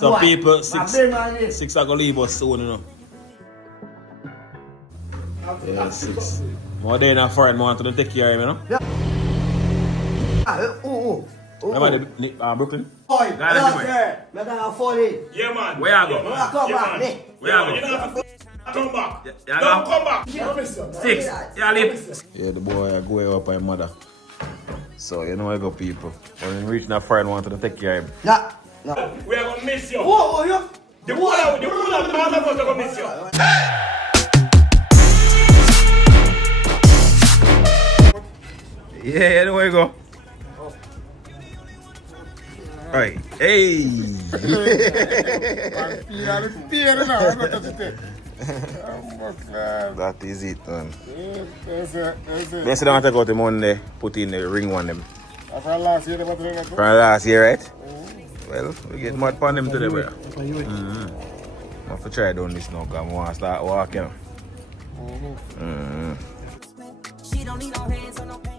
So people, six are gonna leave us soon, you know. Yeah, 6. More day in a foreign man to take care of him, you know. Remember the Brooklyn? Boy, yeah, I'm gonna fall in. yeah, man. Where you go? I'm gonna come back, Nick. Where you You go? don't have to come back. Yeah, Don't go. come back. 6. Yeah, leave. Yeah, the boy I go up by his mother. So you know where go people. When he reach that foreign one to take care of him. Nah. We are gonna miss you. Oh, you. The whole of the all of us are gonna miss you. Yeah, you know where you go. Right. Hey. That is it, man. They said I take out the Monday, put in the ring one them. From last year, From last year, right? Well, we get mad on them today, bro. I have to try doing this now, because I want to start walking. She don't need no hands on no pain.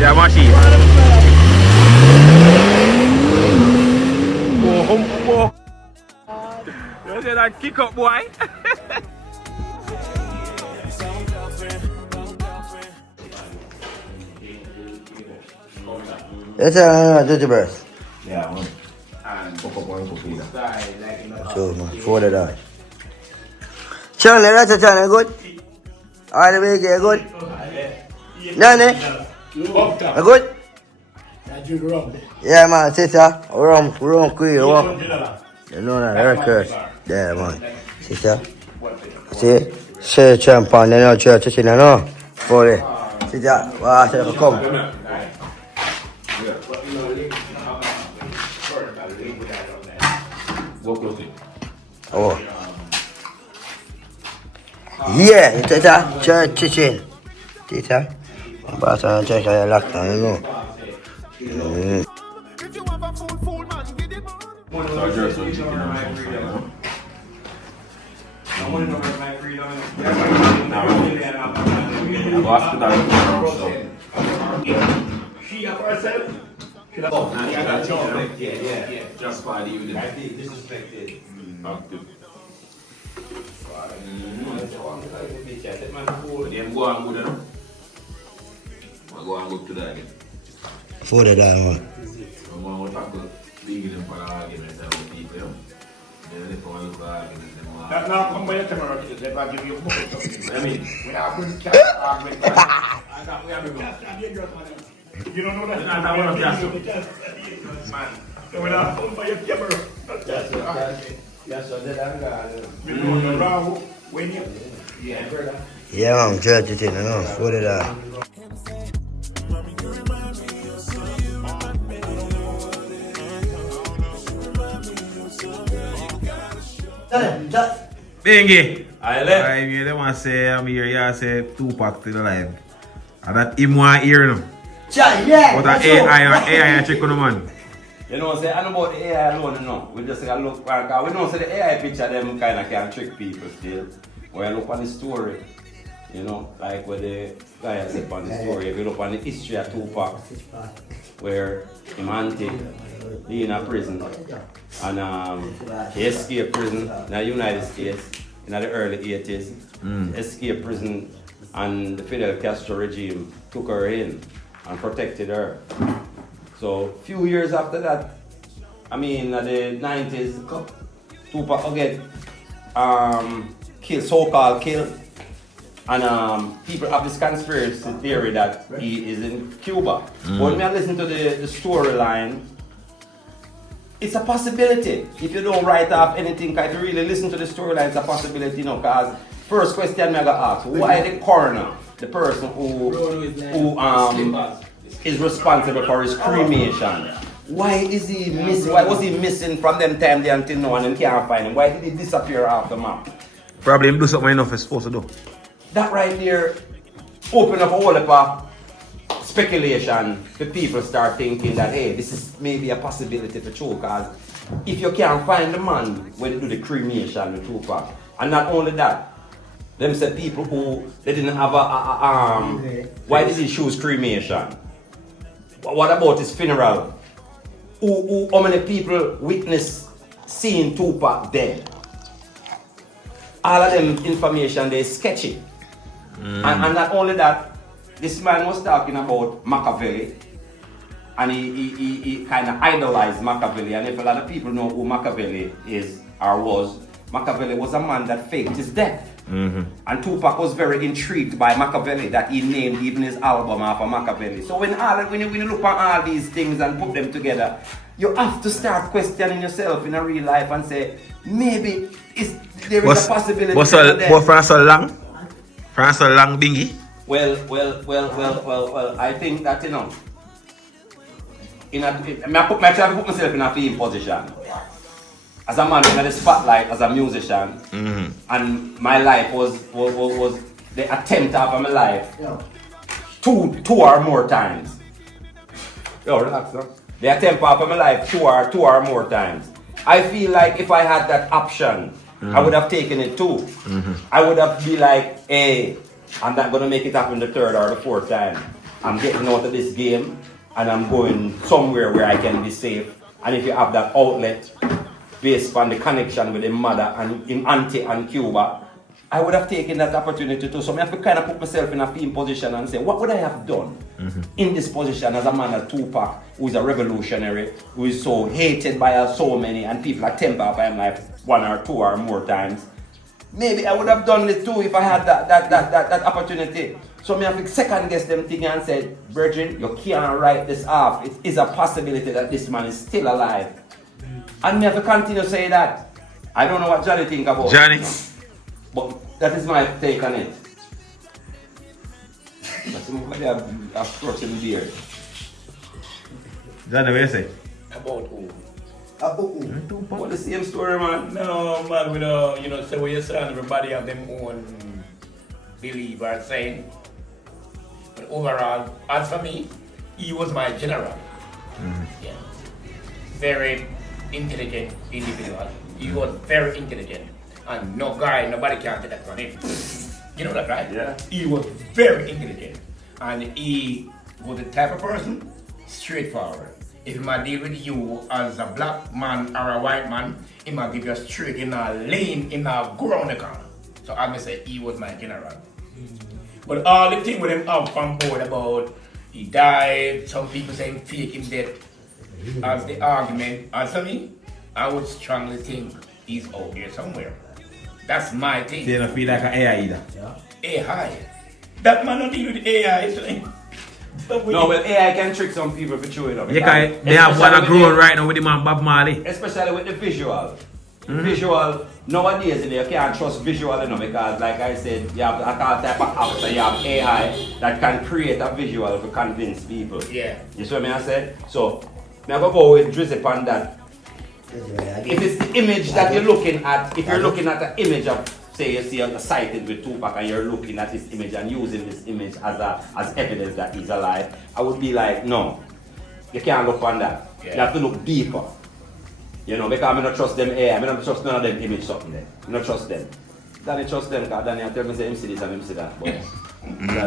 Yeah, machine. Whoa. You see that kick up, boy? It's a birth. Yeah, man. And fuck up one coffee. So, man, for the dog. Channel, that's a channel, good? All the way, get good? Nani? Good? Yeah, man, sister. Rum, queen, rum. You know that record. Yeah, man. Sister. See? Say champion, you know, church, you know. For it. Sister, I say, come. Oh. Yeah, it's a church kitchen. Tita. But I'm church I locked down, you know. If you have a fool, man, get it on. So I just want chicken and some. I want to know where my freedom is. I go hospital tomorrow, so. She up herself. Oh, now you got chicken. Yeah. Just for the evening. I think disrespected. Active. Man, Them go and good enough. I go and good to that again. For the dog, man. I'm going to tackle big them for the arguments with people, you know. Then if I want to look at arguments, them that now come by your tomorrow, let me give you a book. I mean, We have good chat argument. We have a good. You don't know that? You're not that one of your Man. So when I come by your camera, Yes, I did. we know the wrong when you. yeah, brother. Yeah, man, church kitchen, you know. For the dog. Bengi. I left. I hear them want say, I'm here, yeah, say Tupac to the live. And that him want hear them. Yeah. But AI check on the man. You know, say, I don't know about the AI alone, you know. We just look, because we know say the AI picture them kind of can trick people still. When you look on the story, you know, like where the guy said on the story, if you look on the history of Tupac, where him auntie be in a prison, and he escaped prison in the United States in the early 80s, escaped prison, and the Fidel Castro regime took her in and protected her. So few years after that, I mean, in the 90s, Tupac again killed, so-called killed, and people have this conspiracy theory that he is in Cuba. But when I listen to the storyline, it's a possibility. If you don't write off anything, if you really listen to the storyline, it's a possibility, you know, because first question I got asked, why the coroner, the person who is responsible for his cremation, why is he missing? Why was he missing from them time there until now and then can't find him? Why did he disappear off the map? Probably him do something enough he's supposed to do. That right there open up a whole heap of speculation. The people start thinking that, hey, this is maybe a possibility for true, because if you can't find the man when they do the cremation with Tupac, and not only that, them said people who they didn't have why did he choose cremation? What about his funeral? How many people witnessed seeing Tupac dead? All of them information they sketchy. And not only that, this man was talking about Machiavelli, and he kind of idolized Machiavelli. And if a lot of people know who Machiavelli is or was, Machiavelli was a man that faked his death. And Tupac was very intrigued by Machiavelli, that he named even his album after Machiavelli. So when you look at all these things and put them together, you have to start questioning yourself in a real life and say, maybe there is a possibility. What's France long? France long bingy? Well, I think that, I put myself in a film position. As a man in the spotlight, as a musician, and my life was the attempt of my life two or more times. Yo, relax, no? The attempt of my life two or more times. I feel like if I had that option, I would have taken it too. I would have been like, hey, I'm not gonna make it happen the third or the fourth time. I'm getting out of this game and I'm going somewhere where I can be safe. And if you have that outlet based on the connection with the mother and in auntie and Cuba, I would have taken that opportunity too. So I have to kind of put myself in a film position and say, what would I have done in this position as a man like Tupac, who is a revolutionary, who is so hated by so many, and people are tempered by him like one or two or more times. Maybe I would have done it too if I had that opportunity. So I have to second guess them thing and say, Virgin, you can't write this off. It is a possibility that this man is still alive. And me have to continue to say that. I don't know what Johnny think about Johnny. But that is my take on it. Somebody have crossing beard. Johnny, what you say? About who? What the same story, man? No, man, we don't, say what you're saying, everybody have them own belief or saying. But overall, as for me, he was my general. Yeah. Very intelligent individual. He was very intelligent. And nobody can take that from him. You know that, right? Yeah. He was very intelligent. And he was the type of person, straightforward. If he might deal with you as a black man or a white man, he might give you straight in a lane, in a ground corner. So I may say he was my general. But all the thing with him up on board about he died, some people saying fake him dead, as the argument, as for me, I would strongly think he's out there somewhere. That's my thing. So you don't feel like an AI either? AI? That man don't deal with AI, so No, well, AI can trick some people for chewing up. Yeah, they have one growing right now with the man Bob Marley. Especially with the visual. Visual, nowadays you can't trust visual because like I said, you have a type of apps and you have AI that can create a visual to convince people. Yeah. You see what I said? So, I'm going to go with Drizzy on that. If it's the image that you're looking at, if you're looking at the image of, say you see a sighted with Tupac and you're looking at this image and using this image as evidence that he's alive, I would be like, no, you can't look on that. Yeah. You have to look deeper. Because I don't trust them AI, I don't trust none of them image something there. I don't trust them. Danny trust them because Danny tell me say him see this and him see that. But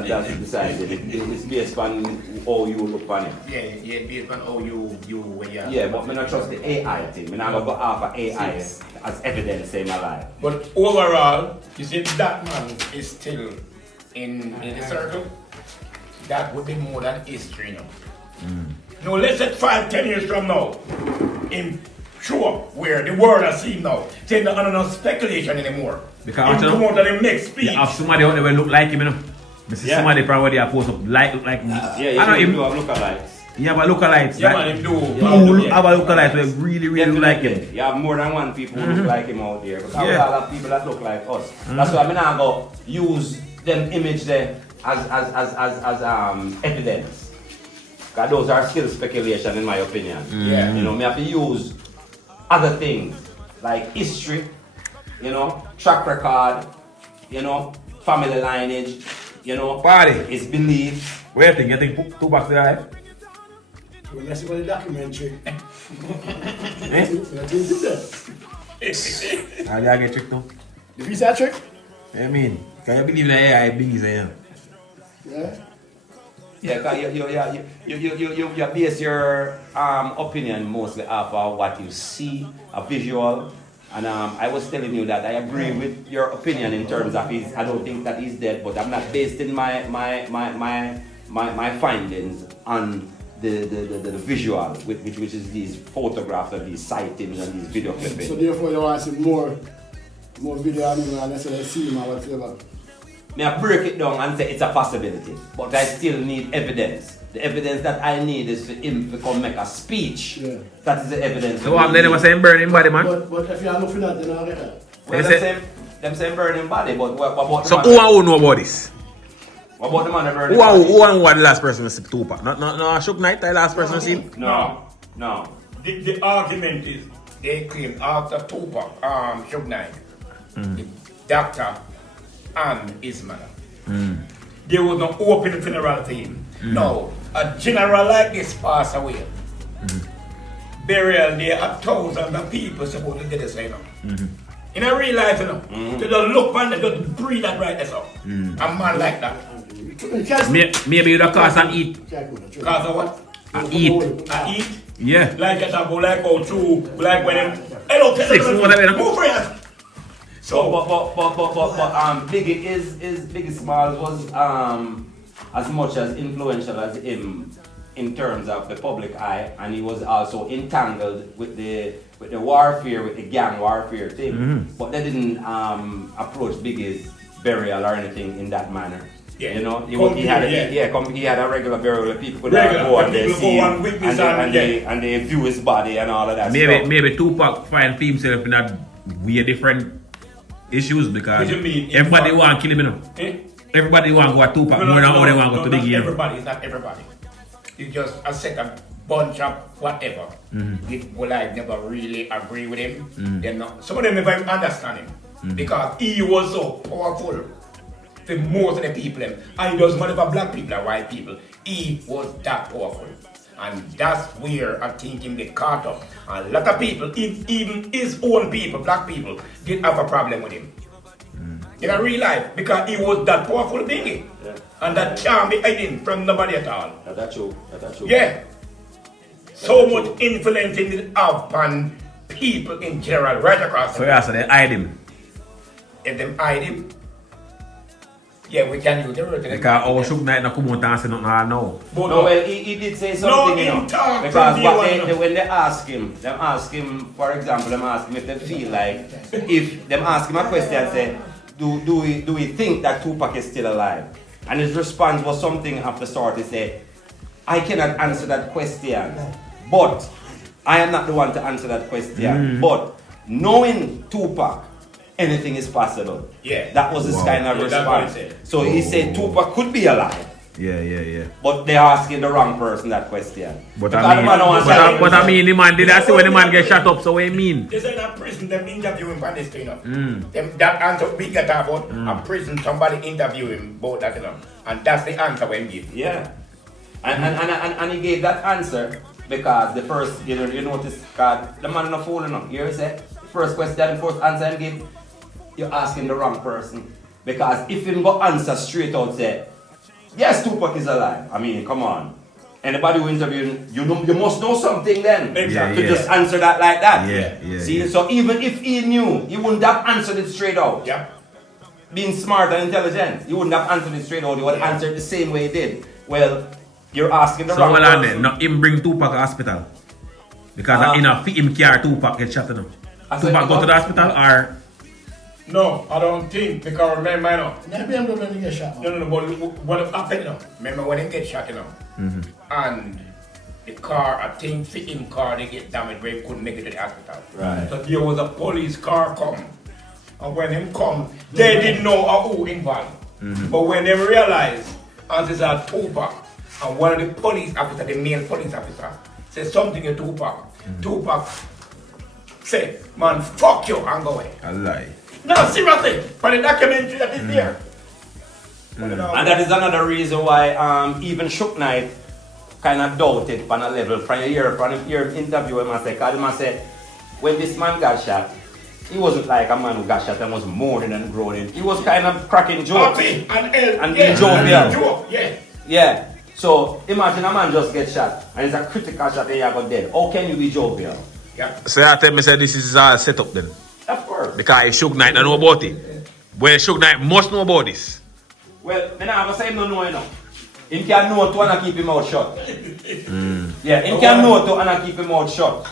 that's decided. It's based on how you look on it. Yeah, based on how you when you. Yeah, but I don't trust the AI thing. I don't go after AI as evidence saying my life. But overall, you see that man is still in the circle. That would be more than history now. No, let's say 5-10 years from now, in sure where the world has seen now, saying that under no speculation anymore. Because in come out and they make speech. You have somebody out there will look like him, somebody probably are supposed to look like me. Yeah, you do have lookalikes. You have a lookalikes. Yeah, man, him do. Who have a lookalike who really look like him. You have more than one people who look like him out there. Because we all have people that look like us. That's why I'm not going to use them image there as evidence. Because those are still speculation in my opinion. Yeah. We have to use other things like history you know, track record, you know, family lineage, you know, Party. his beliefs. Where you think Tupac still alive? When I see the documentary, Eh? I think it's that. How do I get tricked too? The visa trick? I mean, can you believe in AI bees yeah? Yeah. Yeah, cause you base your opinion mostly off of what you see, a visual. And I was telling you that I agree with your opinion in terms of I don't think that he's dead, but I'm not basing my findings on the visual, which is these photographs and these sightings and these video clippings. So therefore you want to see more video and less of the scene or whatever. May I break it down and say it's a possibility, but I still need evidence. The evidence that I need is for him to come make a speech. Yeah. That is the evidence. So what they was saying burning body, man? But if you are looking at it, then I'll get that. Well, them saying burning body, but what about So the who man? and who know about this? What about the man that burning Who and body? who and who are the last person to see Tupac? No, Shook Knight, the last person to see him? No. The argument is they claim after Tupac, Suge Knight, the doctor and his mother. There was no open funeral for him. No, a general like this passed away. Burial there, 1,000 of people supposed to get this, you know. In a real life, you know, to just look and just breathe that right there, a man like that. Maybe the cause and eat. Cause of what? Eat. I eat. Yeah. Like it go like go through, like when them hello, Six, whatever. move friends. So, but Biggie Smalls was as much as influential as him in terms of the public eye, and he was also entangled with the warfare, with the gang warfare thing. But they didn't approach Biggie's burial or anything in that manner. Yeah. You know, he had a regular burial where people could go and they see him and they view his body and all of that stuff. Maybe Tupac find himself in a weird different issues because What do you mean, everybody want to kill him, you know. Eh? Everybody want to go to Tupac more than how they want to go to not Biggie. everybody, it's not everybody. It's just a second bunch of whatever. People like never really agree with him. They're not. Some of them never even understand him because he was so powerful for most of the people. And it doesn't matter for black people or white people. He was that powerful. And that's where I think him get caught up. And a lot of people, even his own people, black people, did have a problem with him. In a real life, because he was that powerful Biggie. Yeah. And that can't be hidden from nobody at all. That's true. Yeah. So much influence in it upon people in general, right across So the yeah, so they hide him. If them hide him, yeah, we can use the word. Because our Shook Knight not come out and say nothing I know. But No, well, he did say something, you know, talk because from what day one, when they ask him, for example, them ask him if they feel like, if them ask him a question and say, do we think that Tupac is still alive? And his response was something of the sort, he said, I cannot answer that question, but I am not the one to answer that question, but knowing Tupac, anything is possible. Yeah. That was his kind of Yeah, that's what he response. said. So he said Tupac could be alive. Yeah. But they're asking the wrong person that question. But Because I the mean, man don't want to say but I mean, the man did I say when the man get shot up? So what you mean? They say in prison, them interview him for this, you know. Them, that answer we get about a prison, somebody interview him about that, you know. And that's the answer when he give. Yeah. And he gave that answer because the first, you notice, because the man not fool enough. You say, first question, first answer he give, you're asking the wrong person. Because if him go answer straight out, say, yes, Tupac is alive. I mean, come on. Anybody who interviewed you must know something then. Exactly. To just answer that like that. Yeah. See, so even if he knew, he wouldn't have answered it straight out. Yeah. Being smart and intelligent, he wouldn't have answered it straight out. He would have answered the same way he did. Well, you're asking the So wrong well on person. then, not him bring Tupac to hospital. Because in a fit him car Tupac get shot enough. Tupac go to the hospital or No, I don't think, because remember, you know. Maybe I'm going to get shot. No, but what happened, you know? Remember when he get shot, you know? And the car, I think, fitting car, they get damaged where he couldn't make it to the hospital. Right. So there was a police car come. And when him come, they didn't know who involved. But when they realized, and this is Tupac, and one of the police officers, the male police officer, said something to Tupac. Tupac said, man, fuck you, and go away. a lie. No, seriously. For the documentary that is there. And that is another reason why even Shook Knight kind of doubted on a level. From your interview, I must say, because he must say, when this man got shot, he wasn't like a man who got shot and was mourning and groaning. He was kind of cracking jokes. Happy and being jovial. Yeah. Yeah. So imagine a man just get shot and it's a critical shot and you got dead. How can you be jovial? Yeah. So I tell me say this is a setup then. Of course. Because if Shook Knight don't know about it. When Shook Knight must know about this. Well, I never say him don't know enough. He can know to and keep him out shut. Yeah, he can know to and keep him out shut.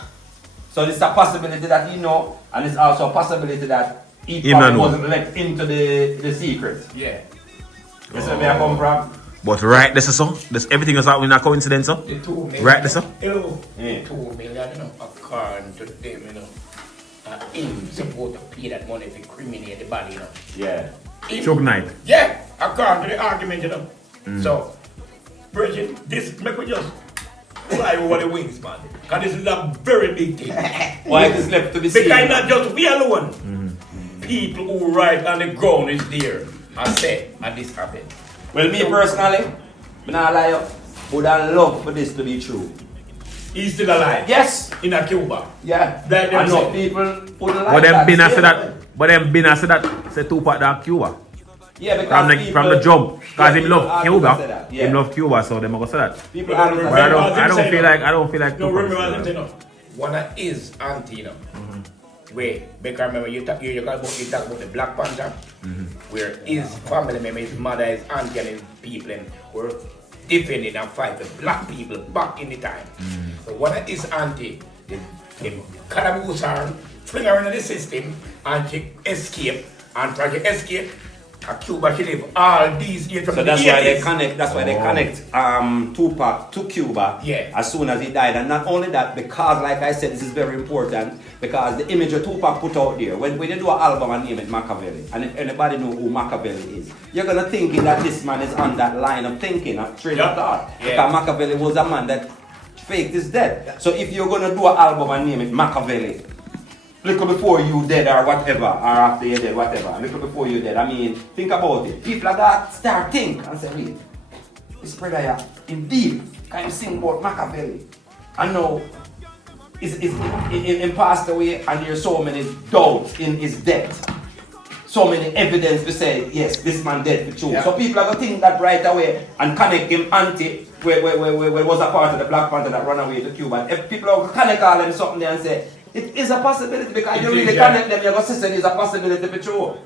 So there's a possibility that he know, and it's also a possibility that he probably wasn't let into the secret. Yeah. You see where I come from? But right this is so. This everything is happening in a coincidence, so. The 2 million. Right this so. Hello. Yeah. 2 million, according to them, him supposed to pay that money to criminate the body, Yeah. Shook Knight. Yeah, according to the argument, So, Bridget, this make we just fly over the wings, man. Because this is a very big thing. Why it is left to be seen? Because not just we alone. People who right on the ground is there and say, and this happened. Well, me personally, I'm not lie, would I love for this to be true. He's still alive. Yes. In a Cuba. Yeah. Like I know them people wouldn't like But them that. been still. say that. But them been say that say Tupac that Cuba. Yeah, because From the jump. Because him love people Cuba. say that, yeah. Him love Cuba, so them go say that. People But always But say I that. don't feel like No, Tupac. remember what I'm one of his auntie, Wait, because remember you talk about the Black Panther, where his family member, his mother, his auntie, and his people were defending and fighting black people back in the time. So one of his auntie, they calaboose her, fling her into the system, and she escaped, and try to escape. And Cuba, she live all these years from So the that's why 80s. they connect. That's why they connect Tupac to Cuba. Yeah. As soon as he died, and not only that, because like I said, this is very important because the image of Tupac put out there. When they do an album and name it Machiavelli, and if anybody know who Machiavelli is, you're gonna think that this man is on that line of thinking, of train of thought. Yeah. Because Machiavelli was a man that faked his death. So if you're gonna do an album and name it Machiavelli, little before you dead or whatever, or after you dead, whatever, little before you dead, I mean, think about it. People like that start think and say, wait, this brother here, indeed, can you sing about Machiavelli? I know he passed away and there's so many doubts in his death. So many evidence to say, yes, this man dead for true. Yeah. So people are going to think that right away and connect him auntie, where was a part of the Black Panther that ran away to Cuba. If people are connect all them something there and say, it is a possibility because you really connect them, you're going to say it is a possibility for true.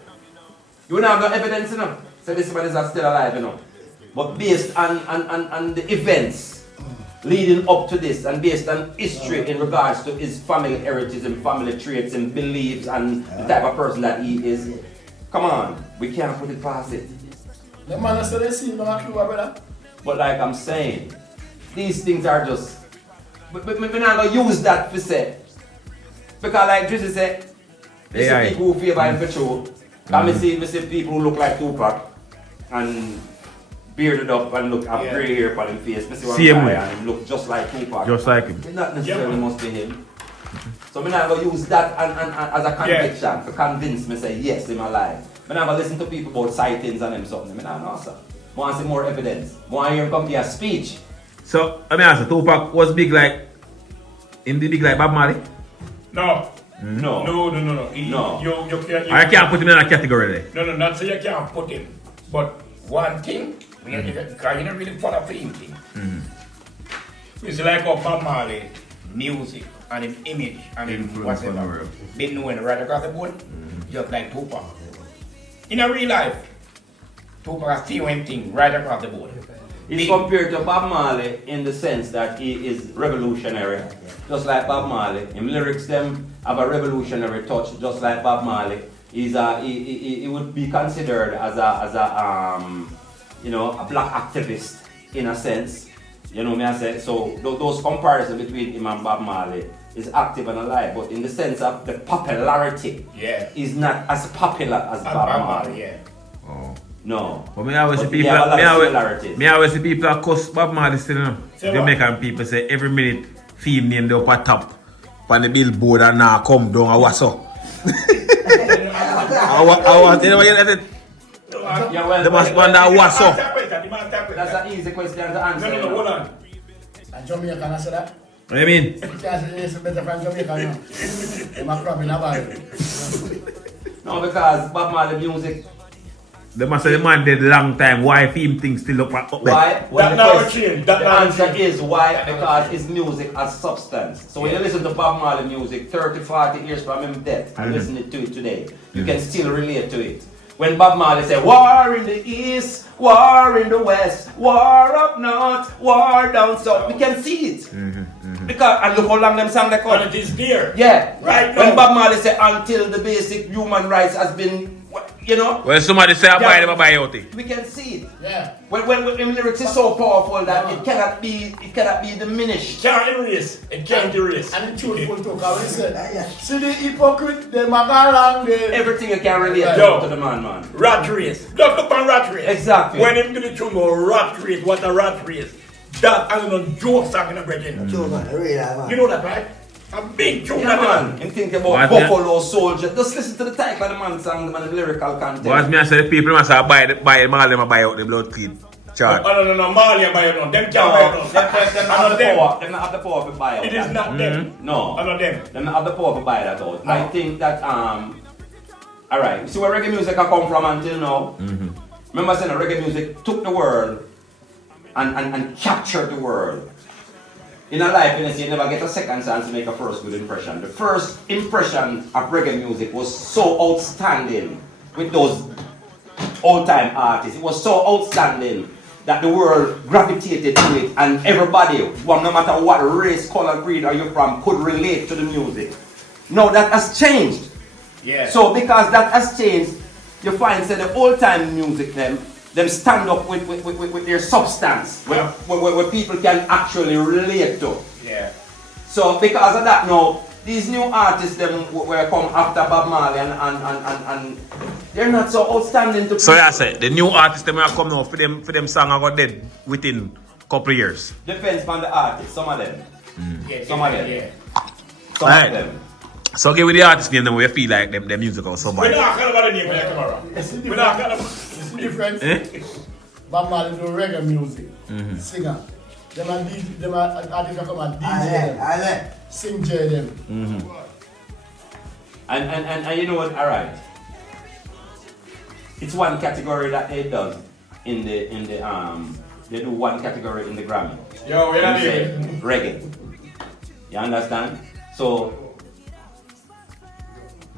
You don't have no evidence enough. So this man is still alive, But based on the events leading up to this and based on history in regards to his family heritage and family traits and beliefs and the type of person that he is, come on, we can't put it past it. The man said they see no Cuba, brother. But like I'm saying, these things are just, we're not going to use that to say. Because like Drizzy said, you see people who favor him for true. And me see people who look like Tupac and bearded up and look have grey hair on his face. Me see one guy and him look just like Tupac. Just like him. It not necessarily must be him. So I'm not going to use that as a conviction to convince me say yes, I'm alive. I'm not going to listen to people about sightings and them something. I'm not know, sir. I want to see more evidence. I want to hear him come to a speech. So I mean, ask you, Tupac was big like him the big like Bob Marley? No. No. No. I can't put him in a category there. No, not so you can't put him. But one thing, because you're not really follow for him thing. It's like how Bob Marley music and his image and his whatever been known right across the board, just like Tupac. In a real life, Tupac has same thing right across the board. He's compared to Bob Marley in the sense that he is revolutionary, just like Bob Marley. His lyrics them have a revolutionary touch, just like Bob Marley. He would be considered as a black activist in a sense. You know me I say. So those comparisons between him and Bob Marley is active and alive, but in the sense of the popularity, is not as popular as Bob Marley. Yeah. Oh. No. But me always see people. Me always see people that cuss Bob Marley still. Jamaican people say every minute theme name they up at top on the billboard and now come down and what's up. I want, you know, Yeah, well, they must wonder what's up. That's an easy question to answer. No, hold on. And Jamaican, I said that. What do you mean? You can't say it's better from Jamaica, you know. They're my crop in a barrel. No, because Bob Marley music. They must say the man dead long time. Why film things still up there? Why? Well, That now change. The answer is why? Because his music has substance. So when you listen to Bob Marley music 30, 40 years from him death and listen to it today, you can still relate to it. When Bob Marley said, war in the east, war in the west, war up north, war down south, we can see it. Because, and look how long them sang that call. And it is there. Yeah. Right When now. Bob Marley said, until the basic human rights has been, you know, Well, somebody say I buy them, I buy out it. we can see it. Yeah. When lyrics is so powerful that it cannot be diminished. Can't erase. It can't erase. And the truthful talk, I will say, see the hypocrite, they mag along there. Everything you can relate Yo. to the man. Rat race. Look on rat race. Exactly. When him do the tune about rat race, what a rat race. That I don't know, joke song in a brethren. Joe, man, really, man. You know that, right? A big joke. Yeah, man. And think about What, Buffalo Soldier. Just listen to the title of the man song, the lyrical content. What me I say the people must have buy them all them I buy out the blood clean chart. No, Marley buy it now. Them can't buy it now. Them not have the power. Them not have the power to buy out. It is not them. No. Not them. Them not have the power to buy that out. No. I think that alright. See where reggae music I come from until now. Remember saying reggae music took the world and captured the world. In a life, you never get a second chance to make a first good impression. The first impression of reggae music was so outstanding with those old-time artists. It was so outstanding that the world gravitated to it, and everybody, no matter what race, color, creed are you from, could relate to the music. No, that has changed. Yeah. So because that has changed, you find that the old-time music them stand up with their substance, where people can actually relate to. Yeah. So because of that now, these new artists them will come after Bob Marley and they're not so outstanding to people. So yeah, I say the new artists them will come now for them song I got dead within couple of years. Depends on the artist, some of them. Yeah, Some of them. Yeah. Some Alright. of them. So give with the artist name them where you feel like them music or We're somebody. not talking about the name for that tomorrow. We're not talking about. It's the difference. Eh? Bob Marley do reggae music. Singer. Them and DJ, them and artists that come and DJ them. Sing J them. And you know what, alright. It's one category that they does in the they do one category in the Grammy. Yo, we're not You say here. reggae. You understand? So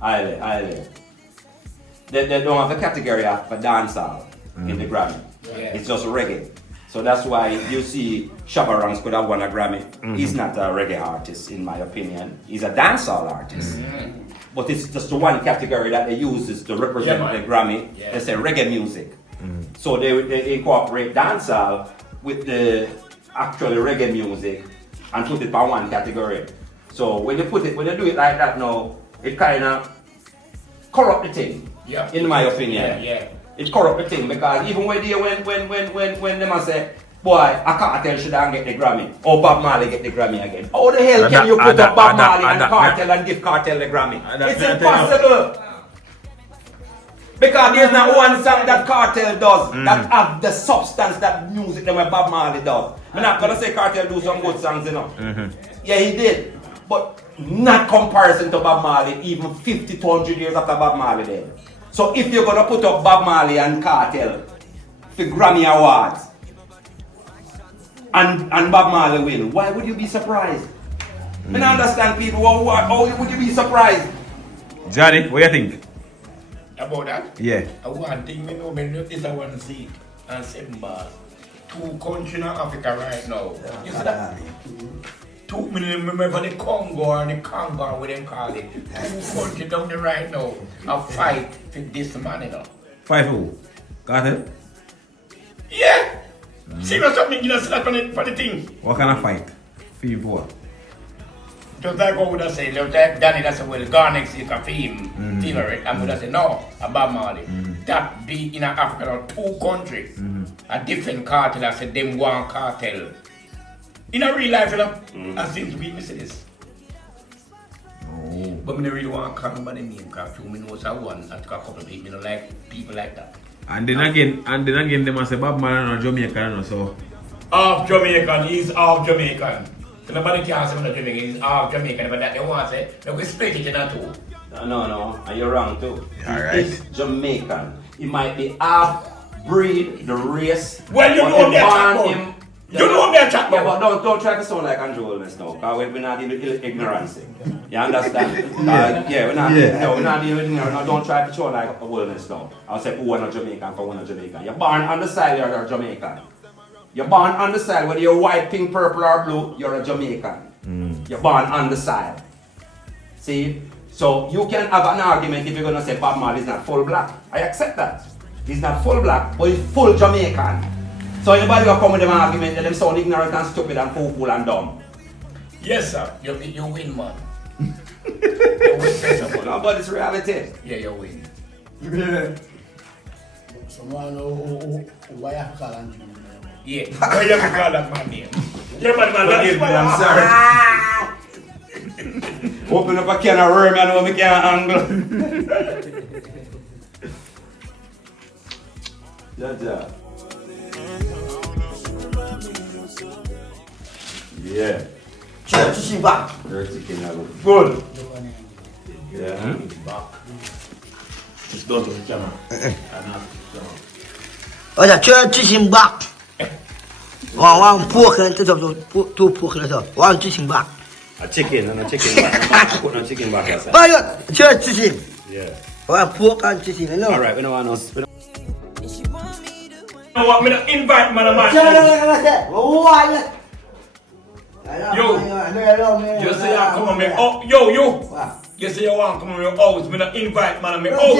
I they don't have the category of a dancehall in the Grammy. Yeah. It's just reggae. So that's why you see Shabba Ranks could have won a Grammy. He's not a reggae artist in my opinion. He's a dancehall artist. But it's just the one category that they use is to represent Yeah, man. the Grammy. Yeah. They say reggae music. So they incorporate dancehall with the actual reggae music and put it on one category. So when you do it like that now, it kind of corrupt the thing. Yeah. In my opinion. Yeah. It corrupt the thing because even when them say, boy, I can't tell should I get the Grammy or Bob Marley get the Grammy again. How the hell can you put up Bob Marley and Cartel and give Cartel the Grammy? It's impossible. Because there's not one song that Cartel does that have the substance that music that Bob Marley does. I'm not gonna say Cartel do some good songs, you know. Yeah, he did. But not comparison to Bob Marley, even 50 to 100 years after Bob Marley did. So if you're gonna put up Bob Marley and Cartel for Grammy Awards and Bob Marley win, why would you be surprised? I don't understand people, how would you be surprised? Johnny, what do you think? About that? Yeah. One thing we know is I want to see and 7 bars. 2 countries in Africa right now. You see that? 2 million remember the Congo and the Congo, what them call it. 2 countries down there right now. A fight for this man, you know. 5 who? Got it? Yeah! See what's happening, you know, slap for the thing. What kind of fight? For you for? Just like what would I say, like Danny, that's well, Garnex is a film, favorite, and would I say, no, a Bob Marley. That be in Africa, now 2 countries, a different cartel, I said, them one cartel. In a real life, you know, I seem to witness this. But I don't really want to call nobody name because few me knows I won and took a couple of people. I don't like people like that. And then again, they must say Bob Marley and Jamaican, so. Half Jamaican, he's half Jamaican. So nobody can say I'm not Jamaican, he's half Jamaican. But that they want to say, we split it in two. No, and you're wrong too. Alright. He's Jamaican. He might be half breed, the race. Well, you know they're chat you know they're chat Yeah, but don't try to sound like Andrew now, because we're not dealing with ignorance. You understand? We're not dealing with ignorance. No, don't try to show like a wilderness now. I'll say, who are not Jamaican, for one not Jamaican. You're born on the side, you're a Jamaican. You're born on the side, whether you're white, pink, purple, or blue, you're a Jamaican. You're born on the side. See? So you can have an argument if you're going to say Bob Marley is not full black. I accept that. He's not full black, but he's full Jamaican. So anybody will come with them argument that them sound ignorant and stupid and fool and dumb. Yes, sir. You win, man. You win, No, but it's reality. yeah, you win. Someone know why I call Andrew. Yeah. Why you have to call that man name? Yeah, man, Forgive me, I'm sorry. Open up a can of worm and know me can't angle. Jaja. Yeah. Church back. Dirty king of good. Yeah. Just go to the camera. Oh, the church is back. One pork and two pork and one chicken back. A chicken and a chicken back. Put no chicken back outside. Oh, church is in. Yeah. One pork and chicken, you know. Alright, we don't want us. You know what? Me not invite man. You say you come on me. Oh, you. You say you want to come on your house. Me not invite man on my house. Cause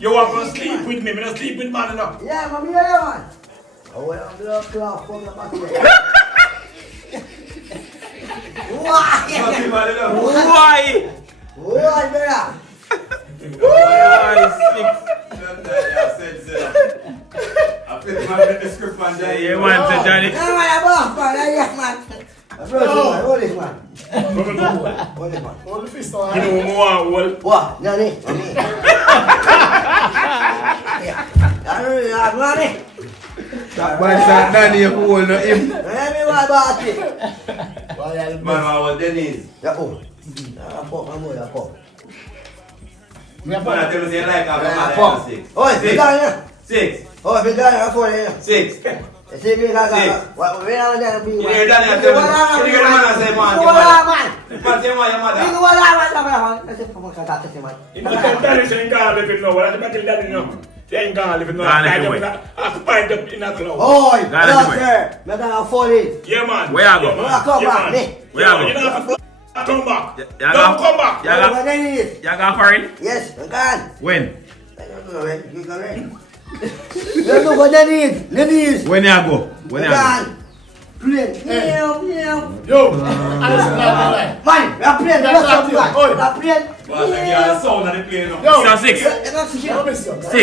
you want to sleep with me. Me not sleep with man enough. Yeah, man, man. Oh, well, I'm going to clap for the back here. Why, brother? I feel my script on there. Yeah, man, say Johnny. Yeah, man, I'm off, man. Yeah, man. Hold this, man. Hold the fist on. You know what I want? What? Johnny? Johnny? That boy said Danny, you hold no him. Let me what about it? Man, I was Dennis. Yeah, oh. Pop, my boy, pop. Man, I tell you, say like I'm Pop. six. Oh, it's been done, yeah? 6. Oh, it's been done, I'm for it. 6. You see me like that? What, we're not going to be. You hear Danny? I tell you, you hear the man I say, man, your man. Man, say, man, your mother. You what, man. Let's see, come on, man. You know, sometimes you ain't gonna live it now. What I'm telling you, you ain't gonna live it now. I find up in that cloud. Oh, no, sir. I'm going to fall in. Yeah, man. Where I go? Come back, me. Where I go? You don't have to come back. Yeah, Don't come back. You got foreign? Yes, I can. When? I don't know when. You can read. Let's go for ladies. When you go? When you go? Play. Yo, honestly, not lie. Man, we are playing. We are playing. Well, you are the sound of the plane now. Yo, So 6. Don't miss you. 6.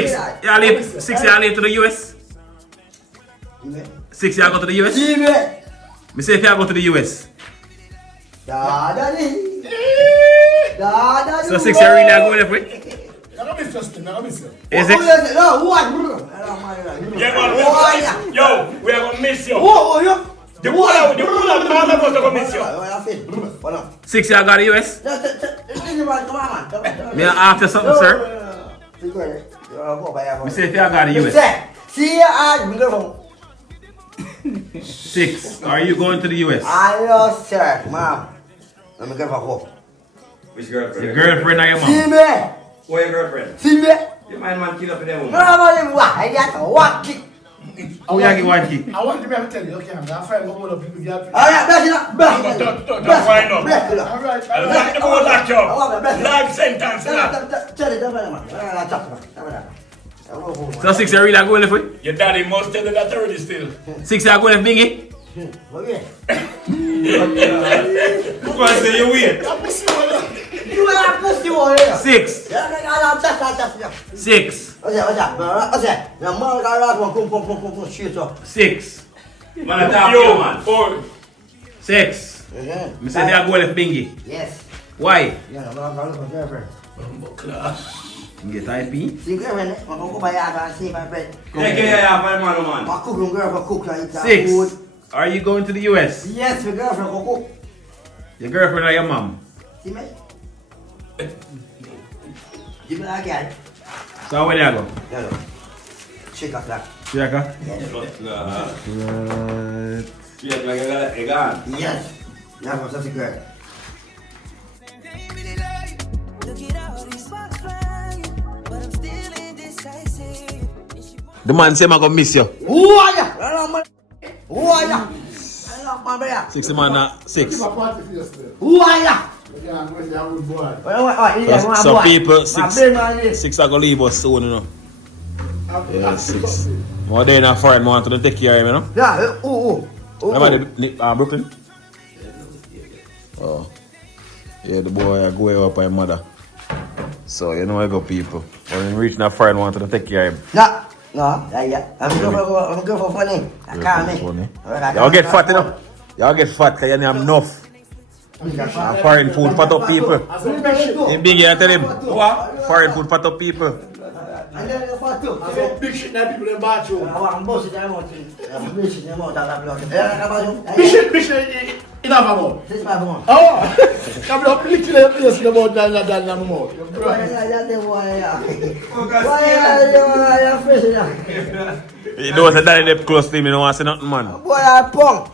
You leave 6. You leave to the US. 6. You go to the US. See me. Me say if you go to the US. Daddy. So 6 you really are going left with? I don't miss Justin. I don't miss you. Is it? No, what? Yeah, man. Yo, we are gonna miss you. Oh, yo. The whole of all of us are gonna miss you. 6 you go to the US? Me after something, sir. Me say if you go to the US. See you 6. Are you going to the US? I know, sir, ma'am. Let me get my home. Which girlfriend? Your girlfriend or your See mom? me. Who your girlfriend? See me. You mind man kill up with them woman? No, I got one kick. Who you give one kick? I want to be able to tell you, okay, I'm going to find one more people you have. All right, bless it up. Bless it up. Don't wind up. Bless it up. All right, I like the whole lock job. Life sentence. So 6 you really are going left with? Your daddy must tell you that already still. 6 you are going left, Bingy? Okay. Who gonna say you wait? You are pussy one here. 6. 6. What's that? Now, man, got a lot of shoot up. 6. Man, I talk to you, man. 4. 6. Me say they are going to bingy. Yes. Why? Yeah, I'm going to look for girlfriend. Get IP. See girlfriend, I'm going to go by yard and see my friend. Yeah, man. I cook girl for cook like that. 6. Are you going to the US? Yes, my girlfriend go cook. Your girlfriend or your mom? See me? Give me that girl. So when you go? No. 3 o'clock. 3 o'clock? Straight like a gun. Yes. Now for such a girl. Look at all these sparks flying, but I'm still indecisive. The man say I'm going to miss you. Who are ya? Who are ya? I love my brother. 6 man 6. Give a party for yourself. Who are ya? Yeah, I'm going to have a good boy. So people 6 are going to leave us soon, you know. Yeah, 6. More day in a foreign want to take care of him, you know. Yeah, who? Remember the Brooklyn? Oh. Yeah, the boy I go away up by mother. So you know I go people. When he reach that foreign want to take care of him. No, yeah. I'm good for funny. I can't. Y'all get fat, you know. Y'all get fat because you have enough. And foreign food fat up people. In big I tell him. What? Foreign food fat up people. And then you fat too. I saw big shit that people in the bathroom. I'm bossing them out. I'm bossing them out. I'm Big shit in our mouth. This is my mom. Oh! Come on, literally place in the mouth than the mouth. Why are you fresh? You know that daddy left close to him, you don't want to say nothing, man. Boy, I punk.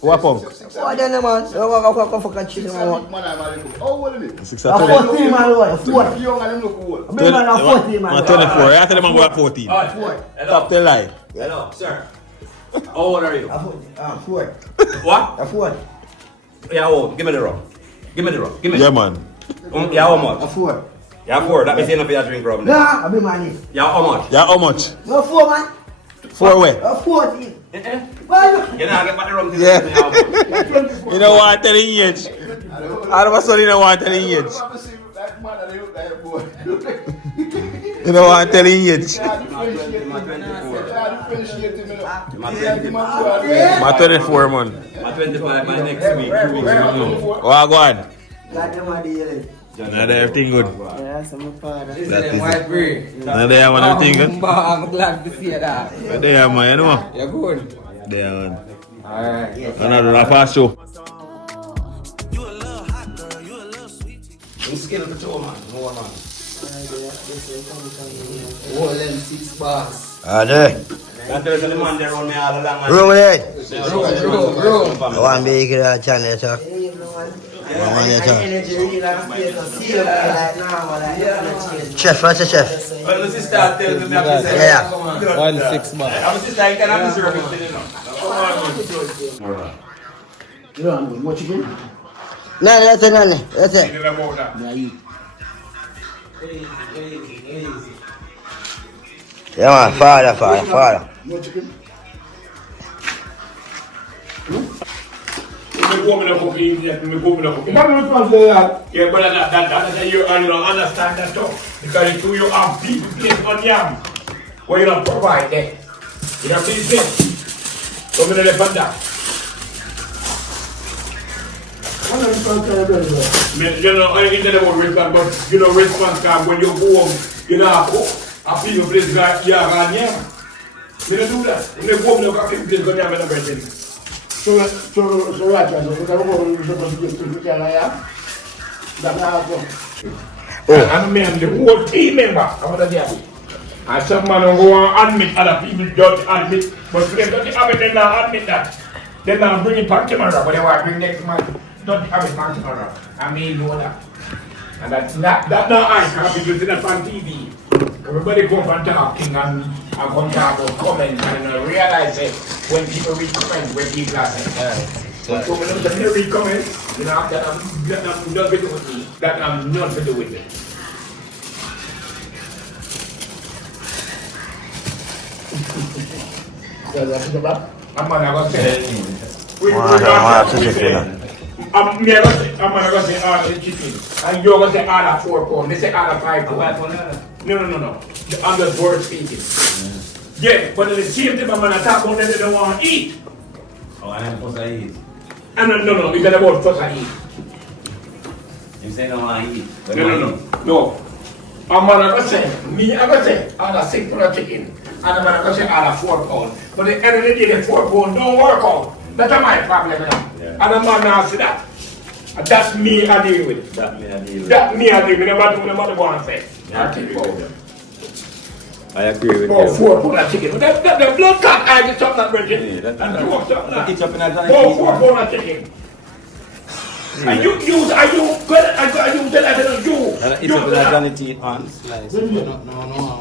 What pump? Why then, man? You go for a chicken. Oh, what is it? 6 I'm 14, man. 14. Young and them look old. I'm 14, man. I'm 24. I tell them I'm 14. Stop the lie. Hello, sir. How old are you? I'm 4. What? I'm 4. Yeah, how old? Give me the rum. Yeah, man. Yeah, how much? I'm 4. Yeah, 4. That means enough for your drink rum. Nah, I'll be money. Yeah, how much? Yeah, how much? No 4, man. 4 where? I'm 14. Why you? You know, I get back the rum to Yeah. the You don't want to tell the age. All of a sudden you don't want to tell the age. That man, they look like boy. You don't want to tell the age. I'm 24, man. I'm 25 my next week. 2 weeks ago. What go on? Like them are the Now they everything good. Yeah, so my father. That is White it. bread. Now they have one everything good. I'm glad to see that. But they have man, you know. You're good. They have one. Alright. Another fast show. You a little hot girl, you a little sweet. I'm scared of the toe, man. More, man. More than 6 bars. there. That there's a man there on me all along. man. Room there. Bro. I want to be a channel, sir. Chef, what's the chef? Well, the sister tells me that Yeah. 1 6 bars. I'm sister, I can have the service, you know. You know, I'm what chicken? No, that's it. That's it. Yeah, man. Father. No chicken? Yeah, but that you don't understand that too. Because you have people place on yam. What you don't provide there. You don't please me. Come in the left that. You know, I ain't never response, but you know, response card when you go home, you know, I feel your place got yam. We don't do that. When you go home, you got people place got yam and everything. So right, so we can go to the And man, the whole team member, I'm going to and some man will go and admit other people don't admit, but if they don't have it, they not admit that. They not bring it back tomorrow, but they want to bring next month. Don't have it back tomorrow. I mean, know that. And that's not I can't be using that on TV. Everybody go and talking and come talk about comments and realize it when people read comments, when people are saying, so when they read comments, you know, that I'm not to do with me, that I'm not to do with it. I'm gonna say, I'm gonna say all the chicken, and you're gonna say all 4 pounds. They say all 5 pounds. No. I'm just word speaking. Yeah, but at the same time, I'm gonna talk about them they don't want to eat. Oh, I am supposed to eat. And no, it's not about fuss and eat. You say no want to eat. No. A man I go say, I go say, I'll have 6 pounds of chicken. And a man I go say, I'll have 4 pounds. But the end of the day, the 4 pounds don't work out. That's my problem now. Yeah. And a man now see that. And that's me I deal with. That me I deal with. That me I deal with. No matter what I say. Yeah. I'll tell you about them. I agree with Oh, you. 4 pounds of chicken. But the blood clot, I just chop that bread. Yeah, that's And you walk up But it's up in a giant Oh, piece, 4 man. pounds of chicken. And you, you, tell that you. And it's up in a giant teeth, man. Slice. Bring it. No, I'm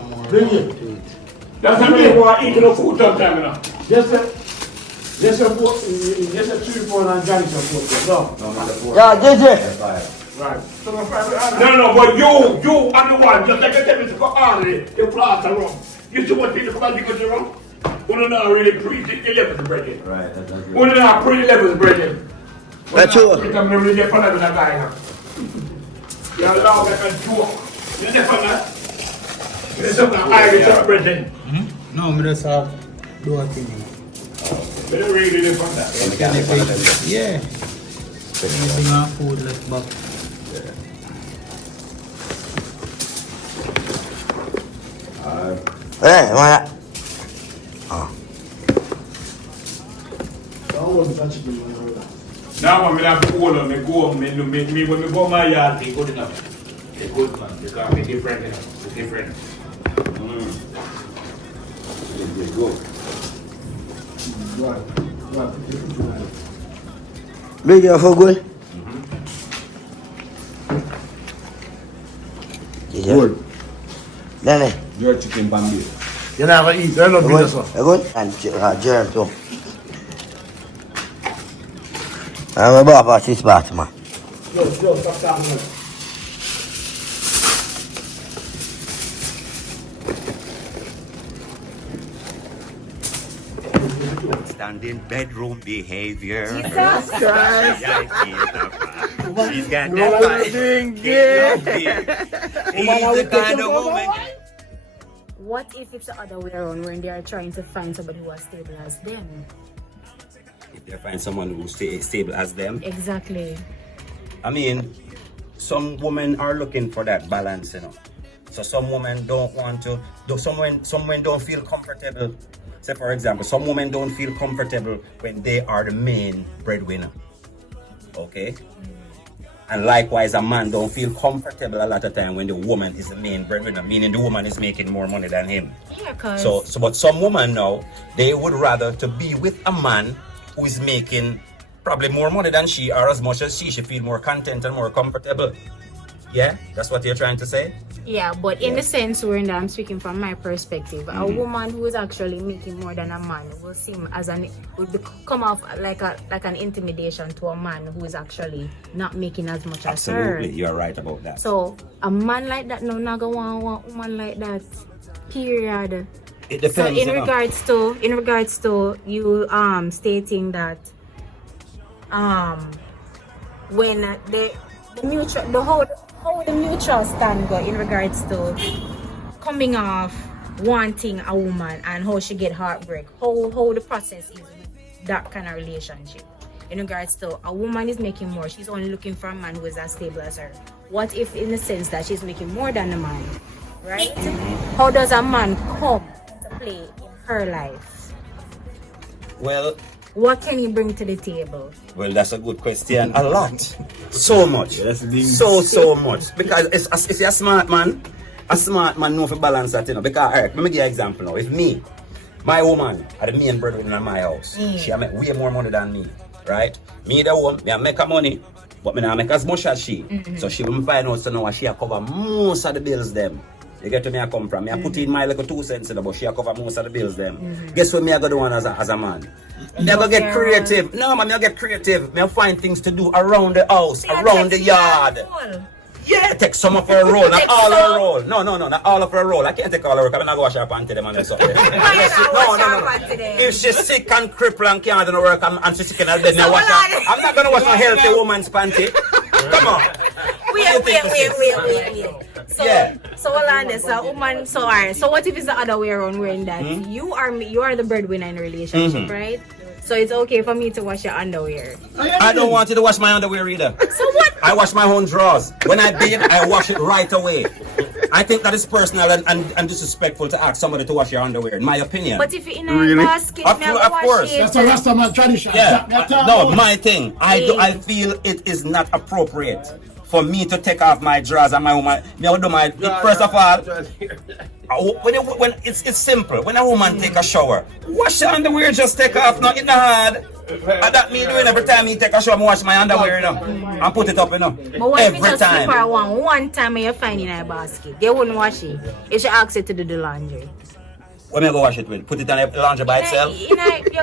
more Bring it. to it. That's how many want to eat no food sometime now. Just a 3 pound and Johnny support. No. No, not the 4. Yeah, JJ. That's five. Right. No, but you, I'm the one. Just like I said, Mr. Arley, the plaster rum. You see what people come and because you rum? We don't know really pretty the levels of bread. Right, that's good. We don't know pretty levels of bread. That's true. You come really left on that guy now. You're allowed like a joke. You left on that? There's some Irish bread. No, I'm just have do a thing. But you really left on that. Yeah. Anything on food left back. Hey, man. Don't want to chicken. Now when I have to hold on, I go home, when I go my yard, they good enough. They good man, because they're different enough. They're different. They go. Big you for good? Good. Then Your chicken bambi. You never eat. They're not good? this one. Good? And germ too. I'm about 6 baht, man. Yo, stop talking. Standing bedroom behavior. Jesus Christ. She's got that doing He's the kind of woman. What if it's the other way around, when they are trying to find somebody who is stable as them? If they find someone who's stable as them. Exactly. I mean, some women are looking for that balance, you know. So some women don't want to, some women don't feel comfortable. Say for example, some women don't feel comfortable when they are the main breadwinner. Okay? And likewise, a man don't feel comfortable a lot of time when the woman is the main breadwinner, meaning the woman is making more money than him. Yeah, cause So but some women now, they would rather to be with a man who is making probably more money than she, or as much as she feel more content and more comfortable. Yeah, that's what you're trying to say? yeah, but in the sense where I'm speaking from my perspective, a woman who is actually making more than a man will seem as come off like an intimidation to a man who is actually not making as much as her. Absolutely, you're right about that. So a man like that no not gonna want a woman like that. Period. It So depends. in you know. regards to you stating that when the mutual how the mutual stand go in regards to coming off wanting a woman and how she get heartbreak, how the process is with that kind of relationship. In regards to a woman is making more, she's only looking for a man who is as stable as her. What if in the sense that she's making more than a man, right? How does a man come to play in her life? Well, What can you bring to the table? Well, that's a good question. A lot. So much. So much. Because it's a smart man know for balance that, you know. Because, alright, let me give you an example now. If me, my woman, are the main breadwinner in my house, she make way more money than me, right? Me, the one, me make her money, but me not make as much as she. So she will find out, so now she cover most of the bills them. You get to me I come from. Me I put in my like 2 cents in the but she cover most of the bills them. Guess what me I go do one as a man? Me I go get creative. No man, me I get creative. Me I find things to do around the house, around the yard. Yeah, take some of her roll, not all of her roll. No, not all of her roll. I can't take all of her because I'm not going to wash her panty them and mess up. No. If she's sick and crippled and can't do no work and she's sick in her bed, I'm not going to wash my healthy woman's panty. Come on. Wait. So, Yeah. so Alanda, so woman, so what if it's the other way around, where in that you are the breadwinner in a relationship, right? So it's okay for me to wash your underwear. I don't want you to wash my underwear either. So what? I wash my own drawers. When I bathe, I wash it right away. I think that is personal and disrespectful to ask somebody to wash your underwear, in my opinion. But if you're in a basket, Of wash course. it. That's a Rastaman tradition. Yeah. No, my. my thing. I feel it is not appropriate for me to take off my drawers and my woman. First of all, when it's simple. When a woman take a shower, wash your underwear. Just take off. Not in the hard. And that me doing every time he take a shower, I wash my underwear, and put it up, But what if you every just time. slip her one time and you find in a basket? They wouldn't wash it. You should ask it to do the laundry. Where me go wash it with? Put it on the laundry by itself? You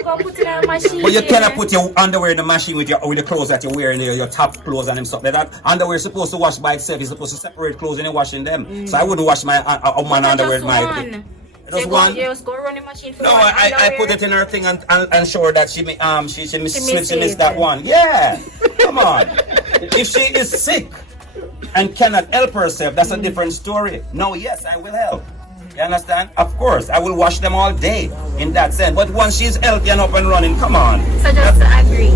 go put it in a machine. But you cannot put your underwear in the machine with the clothes that you're wearing, your top clothes and them stuff like that. Underwear is supposed to wash by itself. You're supposed to separate clothes and you're washing them. So I wouldn't wash my man underwear with my... Just one. You just go run the machine for No, one I underwear. put it in her thing and show her that she missed that one. Yeah, come on. If she is sick and cannot help herself, that's a different story. No, yes, I will help. You understand? Of course, I will wash them all day in that sense. But once she's healthy and up and running, come on. So just to agree,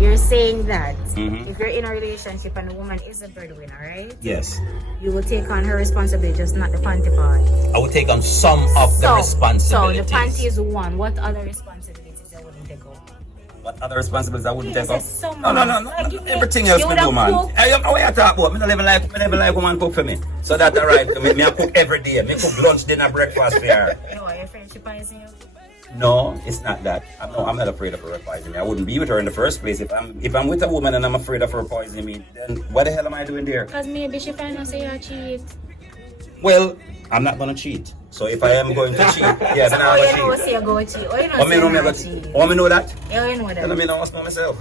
you're saying that if you're in a relationship and the woman is a breadwinner, right? Yes. You will take on her responsibility, just not the panty part. I will take on some of the responsibilities. So the panty is one. What other responsibilities I wouldn't take on? What other responsibilities I wouldn't take Yes, up? so No. Like Everything else you we would do, man. cook. What you talk about? I never like woman cook for me. So that alright. Me I cook every day. Me cook lunch, dinner, breakfast for her. No, are your friendship poison you? No, it's not that. I'm not afraid of her poisoning me. I wouldn't be with her in the first place. If I'm with a woman and I'm afraid of her poisoning me, then what the hell am I doing there? Because maybe she find out say you cheat. Well, I'm not gonna cheat. So if I am going to cheat, yeah, then I'm you know gonna say you go cheat. Or you know cheat. say you me not cheat. want me know that? Yeah, you know that. Tell me now, I know myself.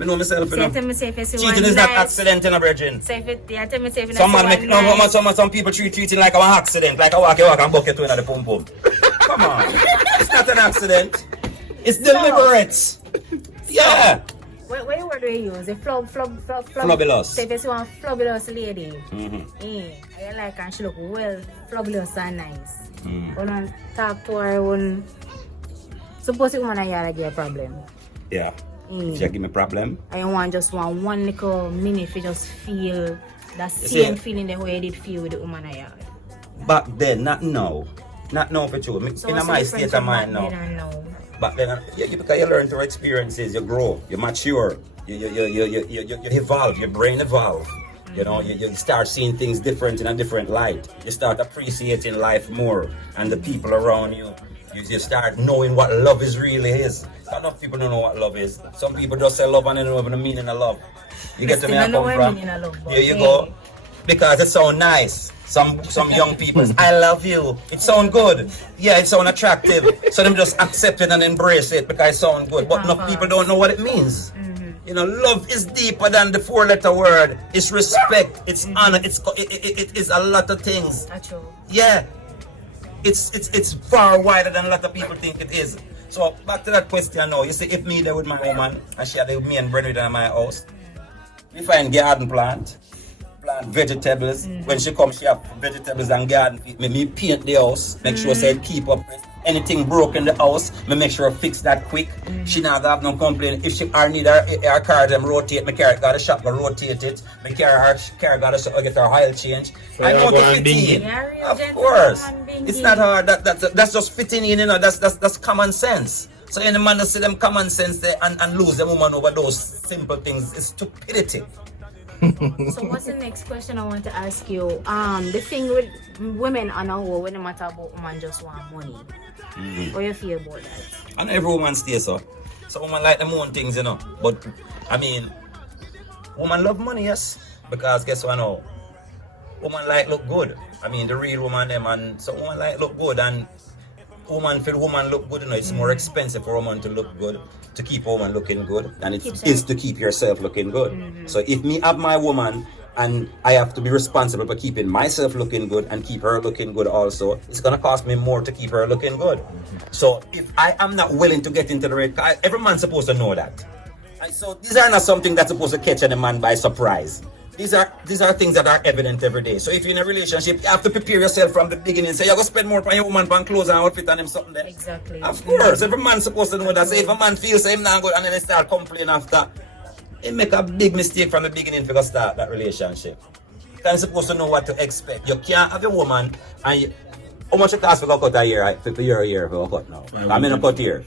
I know myself, you So know. tell me say if you see Cheating one is not nice- accident in a virgin. So if it, yeah, tell me say if you Some not man see make one nice- some people treat cheating like an accident, like I walk and bucket to another pum pum. Come on, it's not an accident. It's deliberate. Yeah. What word do you use? A Flubulous. So if you see one flubulous lady, I like her and she look well flubulous and nice. When I talk to her, when suppose you want to give a problem. Yeah. If you give me a problem. I want just one little minute to just feel that see, same feeling the way I did feel with the woman I had. Back then, not now. Not now for you. So In what's my the state difference of mind back now. then and now? Back then, because you learn through experiences, you grow, you mature, you evolve, your brain evolve. You know, you start seeing things different in a different light. You start appreciating life more and the people around you. You start knowing what love really is. Enough people don't know what love is. Some people just say love and they don't know the meaning of love. You get to me, I come from. Here you go. Because it sounds nice. Some young people, I love you. It sounds good. Yeah, it sounds attractive. So them just accept it and embrace it because it sounds good. But enough people don't know what it means. You know, love is deeper than the 4-letter word. It's respect. It's honor. It is a lot of things. Yeah. It's far wider than a lot of people think it is. So back to that question now. You see, if me there with my woman and she had the main breadwinner in my house, we find garden plant vegetables. When she comes, she have vegetables and garden. Me paint the house, make sure say keep up. Anything broke in the house, me make sure I fix that quick. She not have no complaint. If she need her car, them rotate. My car got a shop, go rotate it. My car got a get her oil change. So I know you go to and fit ding in. it. Of course, it's not hard. That's just fitting in. You know, that's common sense. So any man that see them common sense there and lose the woman over those simple things is stupidity. So what's the next question I want to ask you? The thing with women on a whole, when no matter about women just want money. How you feel about that? I know every woman stays so. So woman like them own things, you know. But I mean, woman love money, yes. Because guess what now? Woman like look good. I mean the real woman them, and so woman like look good, and woman for woman look good, you know, it's more expensive for a woman to look good, to keep a woman looking good, than it is to keep yourself looking good. So if me have my woman and I have to be responsible for keeping myself looking good and keep her looking good also, it's gonna cost me more to keep her looking good. So if I am not willing to get into the red car, every man's supposed to know that. And so these are not something that's supposed to catch any man by surprise. These are things that are evident every day. So if you're in a relationship, you have to prepare yourself from the beginning. Say you're gonna spend more on your woman on clothes and outfit and him something there. Exactly. Of course, every man supposed to know that. So if a man feels him not good and then they start complaining after, he make a big mistake from the beginning to start that relationship. You're supposed to know what to expect. You can't have your woman and you, how much it costs for a cut a year? Right? For a year for a cut now. I mean a cut here.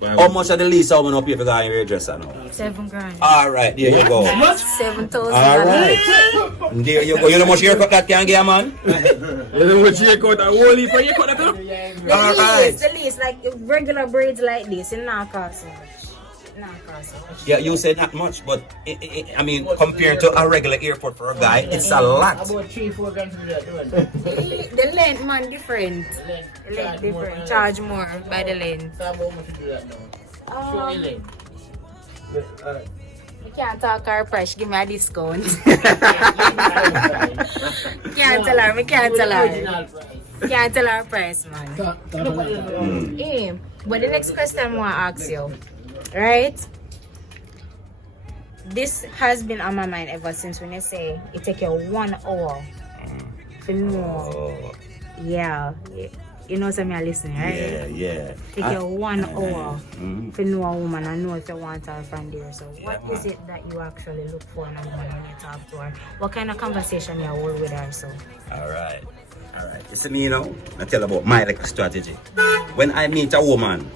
How much of the lease how many pay for going your hairdresser now? $7,000. Alright, there you go. 7,000. Alright. There you go. You know how much haircut that can get, man? You know what haircut a whole heap of haircut that too? The least, like regular braids like this, it not cost so much. Yeah, you say not much, but I mean, compared to a regular airport for a guy, it's a lot. About 3-4 grand for that. The length, man, different. The length different. Charge more by the length. So how much to do that now? Show your length. You can't talk our price, give me a discount. Can't tell her, we can't tell her. Can't tell our price, man. Yeah. But the next question I want to ask you, right? This has been on my mind ever since when you say it take you 1 hour to know. Yeah. You know some are listening, right? Yeah. Take you 1 hour to know a woman and know if you want her from there. So what is it that you actually look for in a woman when you talk to her? What kind of conversation you hold with her? So Alright. You see me, you know, I tell about my like strategy. When I meet a woman,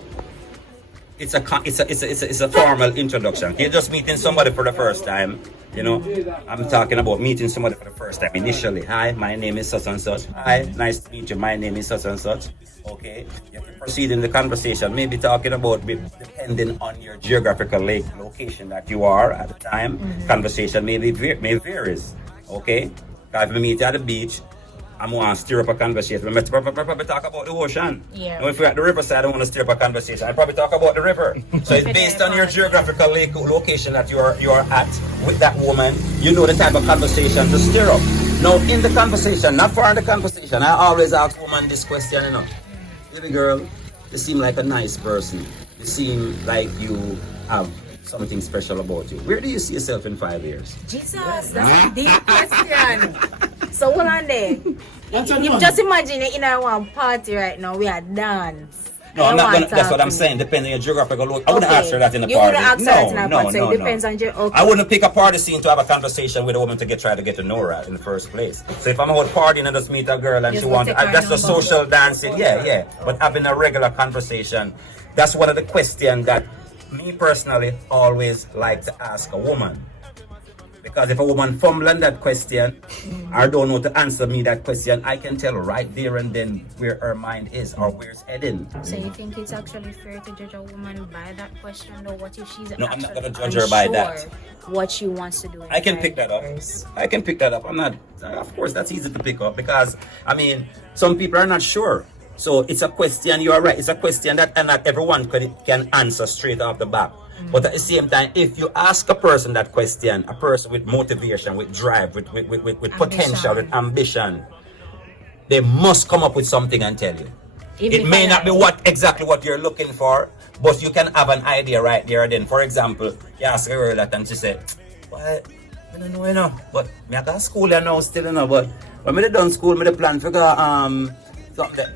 it's a formal introduction. You're just meeting somebody for the first time. You know, I'm talking about meeting somebody for the first time initially. Hi, my name is such and such. Hi, nice to meet you. My name is such and such. Okay, you have to proceed in the conversation. Maybe talking about depending on your geographical location that you are at the time. Conversation may varies. Okay, if we meet at the beach, I'm going to stir up a conversation. We might probably talk about the ocean. Yeah. Now, if we're at the riverside, I want to stir up a conversation. I probably talk about the river. So it's based on your geographical location that you are at with that woman. You know the type of conversation to stir up. Now, in the conversation, not far in the conversation, I always ask woman this question, you know. Baby girl, you seem like a nice person. You seem like you have something special about you. Where do you see yourself in 5 years? Jesus, that's a deep question. So hold on there. You just imagine you're in one party right now, we are dance. No, I'm not gonna, that's what I'm saying, depending on your geographical location. I wouldn't answer that in the party. You wouldn't answer that in a party, so it depends on your... Okay. I wouldn't pick a party scene to have a conversation with a woman to try to get to know her in the first place. So if I'm out partying and just meet a girl and Just she wants, that's the social dancing, yeah. But having a regular conversation, that's one of the questions that me personally always like to ask a woman. Because if a woman fumble on that question or don't know to answer me that question, I can tell right there and then where her mind is or where it's heading. So you think it's actually fair to judge a woman by that question, or what if she's No, I'm not going to judge her by that. What she wants to do? I can pick that up. I can pick that up. I'm not, of course, that's easy to pick up because, I mean, some people are not sure. So it's a question, you are right, it's a question that not everyone can answer straight off the bat. But at the same time, if you ask a person that question, a person with motivation, with drive, with potential, with ambition, they must come up with something and tell you. It may not be exactly what you're looking for, but you can have an idea right there and then. For example, you ask a girl that and she said, well, I don't know, you know, but I go to school now still, you know, but when I done school, I plan to go,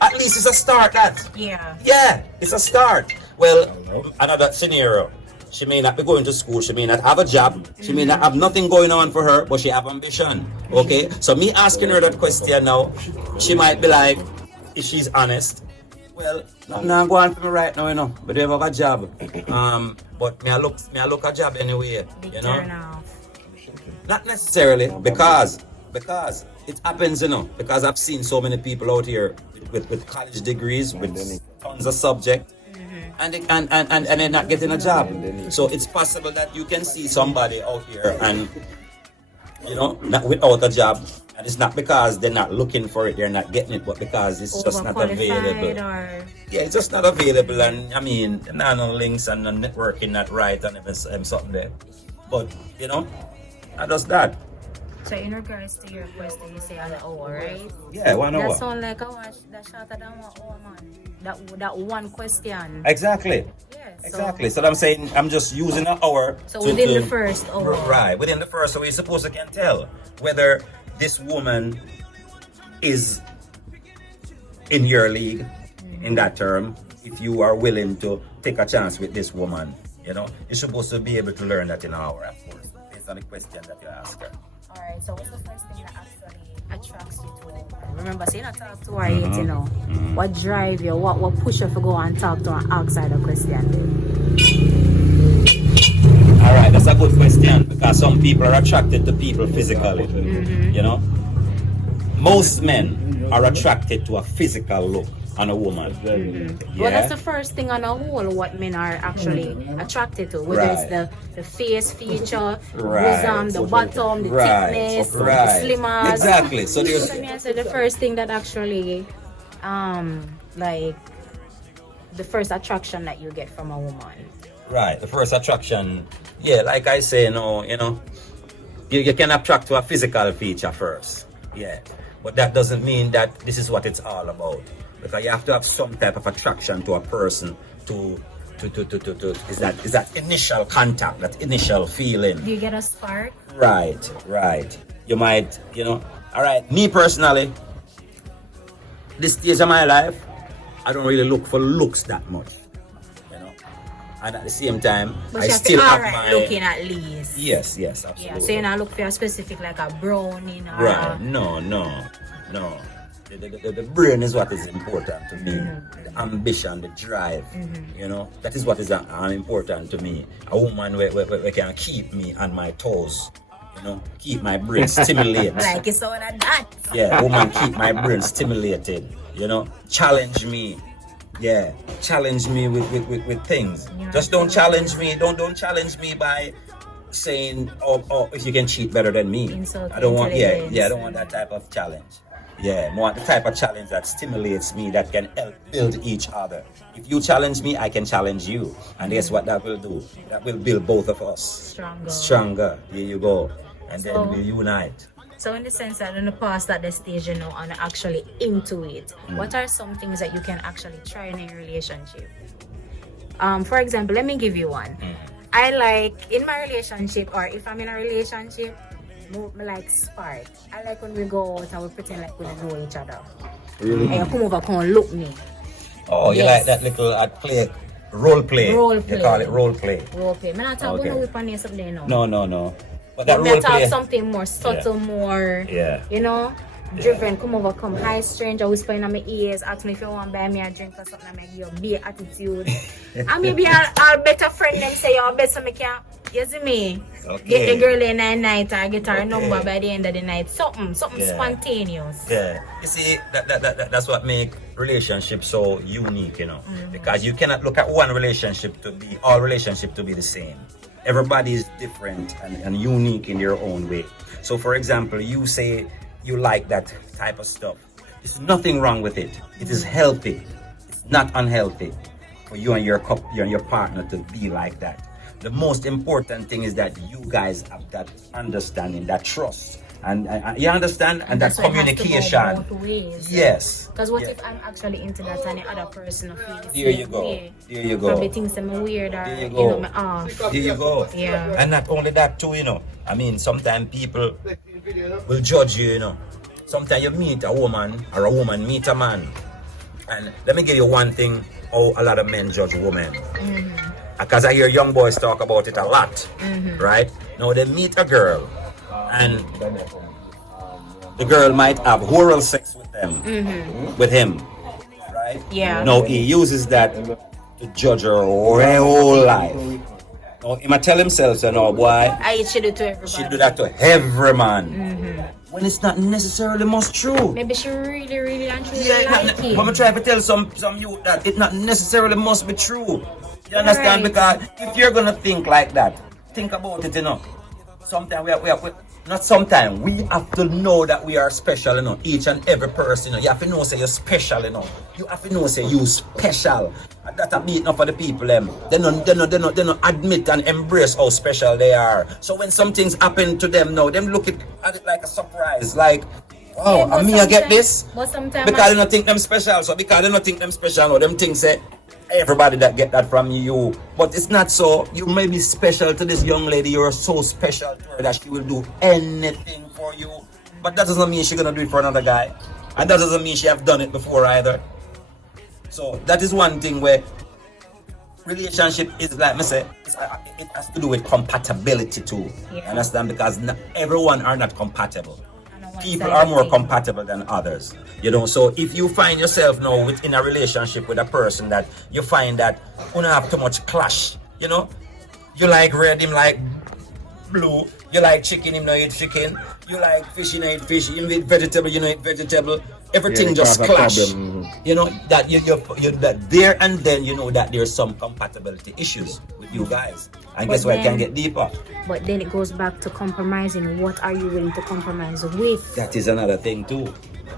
at least it's a start, that. Yeah, it's a start. Well, another scenario. She may not be going to school, she may not have a job, she may not have nothing going on for her, but she have ambition. Okay? So me asking her that question now, she might be like, if she's honest, well, I'm not going for me right now, you know, but I have a job. But me I look a job anyway, you know. Not necessarily, because it happens, you know, because I've seen so many people out here with college degrees, with tons of subject. And they're not getting a job. So it's possible that you can see somebody out here and, you know, not without a job. And it's not because they're not looking for it, they're not getting it, but because it's just not available. Yeah, it's just not available. And I mean, no links and no networking not right and something there. But, you know, not just that. So in regards to your question, you say an hour, right? Yeah, 1 hour. That sound like a watch that shorter than 1 hour, man. That one question. Exactly. Yeah, so- Exactly. So I'm saying I'm just using an hour. So within the first hour. Right. Within the first hour, you're supposed to can tell whether this woman is in your league in that term. If you are willing to take a chance with this woman, you know, you're supposed to be able to learn that in an hour, of course, based on the question that you ask her. Alright, so what's the first thing that actually attracts you to her? Remember, say not talk to her yet, you know. What drive you, what push you to go and talk to her outside the question then? Alright, that's a good question because some people are attracted to people physically. You know? Most men are attracted to a physical look on a woman. Yeah? Well, that's the first thing on a whole what men are actually attracted to. Whether it's the face feature, bosom, the bottom, the thickness, the slimmers. Exactly. So there's So the first thing that actually, like, the first attraction that you get from a woman. right, the first attraction. Yeah, like I say, you know, you can attract to a physical feature first. Yeah. But that doesn't mean that this is what it's all about. Because you have to have some type of attraction to a person to is that initial contact, that initial feeling. Do you get a spark? Right. You might, you know. All right, me personally, this stage of my life, I don't really look for looks that much, you know. And at the same time, But I you still have alright my looking at least. Yes, absolutely. Yeah, so you're not looking for a specific like a brownie or Right. No. The brain is what is important to me. The ambition, the drive, you know, that is what is important to me. A woman where can keep me on my toes, you know, keep my brain stimulated. like it's all of that. Yeah, a woman keep my brain stimulated, you know, challenge me. Yeah, challenge me with things. Yeah. Just don't challenge me. Don't challenge me by saying, oh, if you can cheat better than me. Insult I don't want, intelligence. I don't want that type of challenge. Yeah, more the type of challenge that stimulates me, that can help build each other. If you challenge me, I can challenge you. And guess what that will do? That will build both of us. Stronger. Here you go. And then we'll unite. So in the sense that in the past at the stage, you know, and actually into it, what are some things that you can actually try in a relationship? For example, let me give you one. I like in my relationship, or if I'm in a relationship, me like spark. I like when we go out and we pretend like we don't know each other. Really? And you come over, come and look me. Oh, you like that little role play? Role play. You call it role play. Role play. Me not talk about no whip on something, no. No. But that Me role talk play. something more subtle, more, you know, driven. Come over, come hi stranger, whisper in my ears, ask me if you want to buy me a drink or something, I make you be attitude. And maybe I'll better friend them say you're better me can, you see me? Okay. Get the girl in the night or get her number by the end of the night. Something spontaneous. Yeah, you see, that's what make relationships so unique, you know, because you cannot look at all relationship to be the same. Everybody is different and unique in their own way. So, for example, you say you like that type of stuff. There's nothing wrong with it. It is healthy. It's not unhealthy for you and your partner to be like that. The most important thing is that you guys have that understanding, that trust, and you understand, and that communication. Both ways. Yes. Because what if I'm actually into that and the other person feels the There you same go. way? There you go. Probably thinks I'm weird or There you you go. know me off. There you go. Yeah. And not only that too, you know. I mean, sometimes people will judge you, you know. Sometimes you meet a woman or a woman meet a man. And let me give you one thing how a lot of men judge women. Because I hear young boys talk about it a lot, right? Now they meet a girl and the girl might have oral sex with them, with him, right? Yeah. Now he uses that to judge her whole life. Now he might tell himself, you know, boy, I should do to everybody. she do that to every man. When it's not necessarily most true. Maybe she really and truly like it. I'm trying to tell some youth that it not necessarily must be true. You understand? Right. Because if you're gonna think like that, think about it, you know. Sometimes we have to know that we are special, you know. Each and every person, you know. You have to know say you're special, you know. You have to know say you special. And that's a beat enough for the people them. They don't admit and embrace how special they are. So when some things happen to them now, them look at it like a surprise. Like, oh, Yeah, and me I get this? But sometimes Because they don't think them special. So because they don't think them special, no, them things say everybody that get that from you. But it's not so. You may be special to this young lady. You're so special to her that she will do anything for you. But that doesn't mean she's gonna do it for another guy. And that doesn't mean she have done it before either. So that is one thing where relationship is like me say, it has to do with compatibility too. Yeah. Understand? Because not everyone are not compatible. People side are of more things. compatible than others. You know, so if you find yourself now within a relationship with a person that you find that you don't have too much clash, you know, you like red, him like blue, you like chicken, him no eat chicken, you like fish, you no eat fish, you eat vegetable, you no eat vegetable, everything Yeah, just cause a clash. problem. You know, that you that there and then you know that there's some compatibility issues with you guys. And But guess what, it can then- get deeper. But then it goes back to compromising. What are you willing to compromise with? That is another thing too.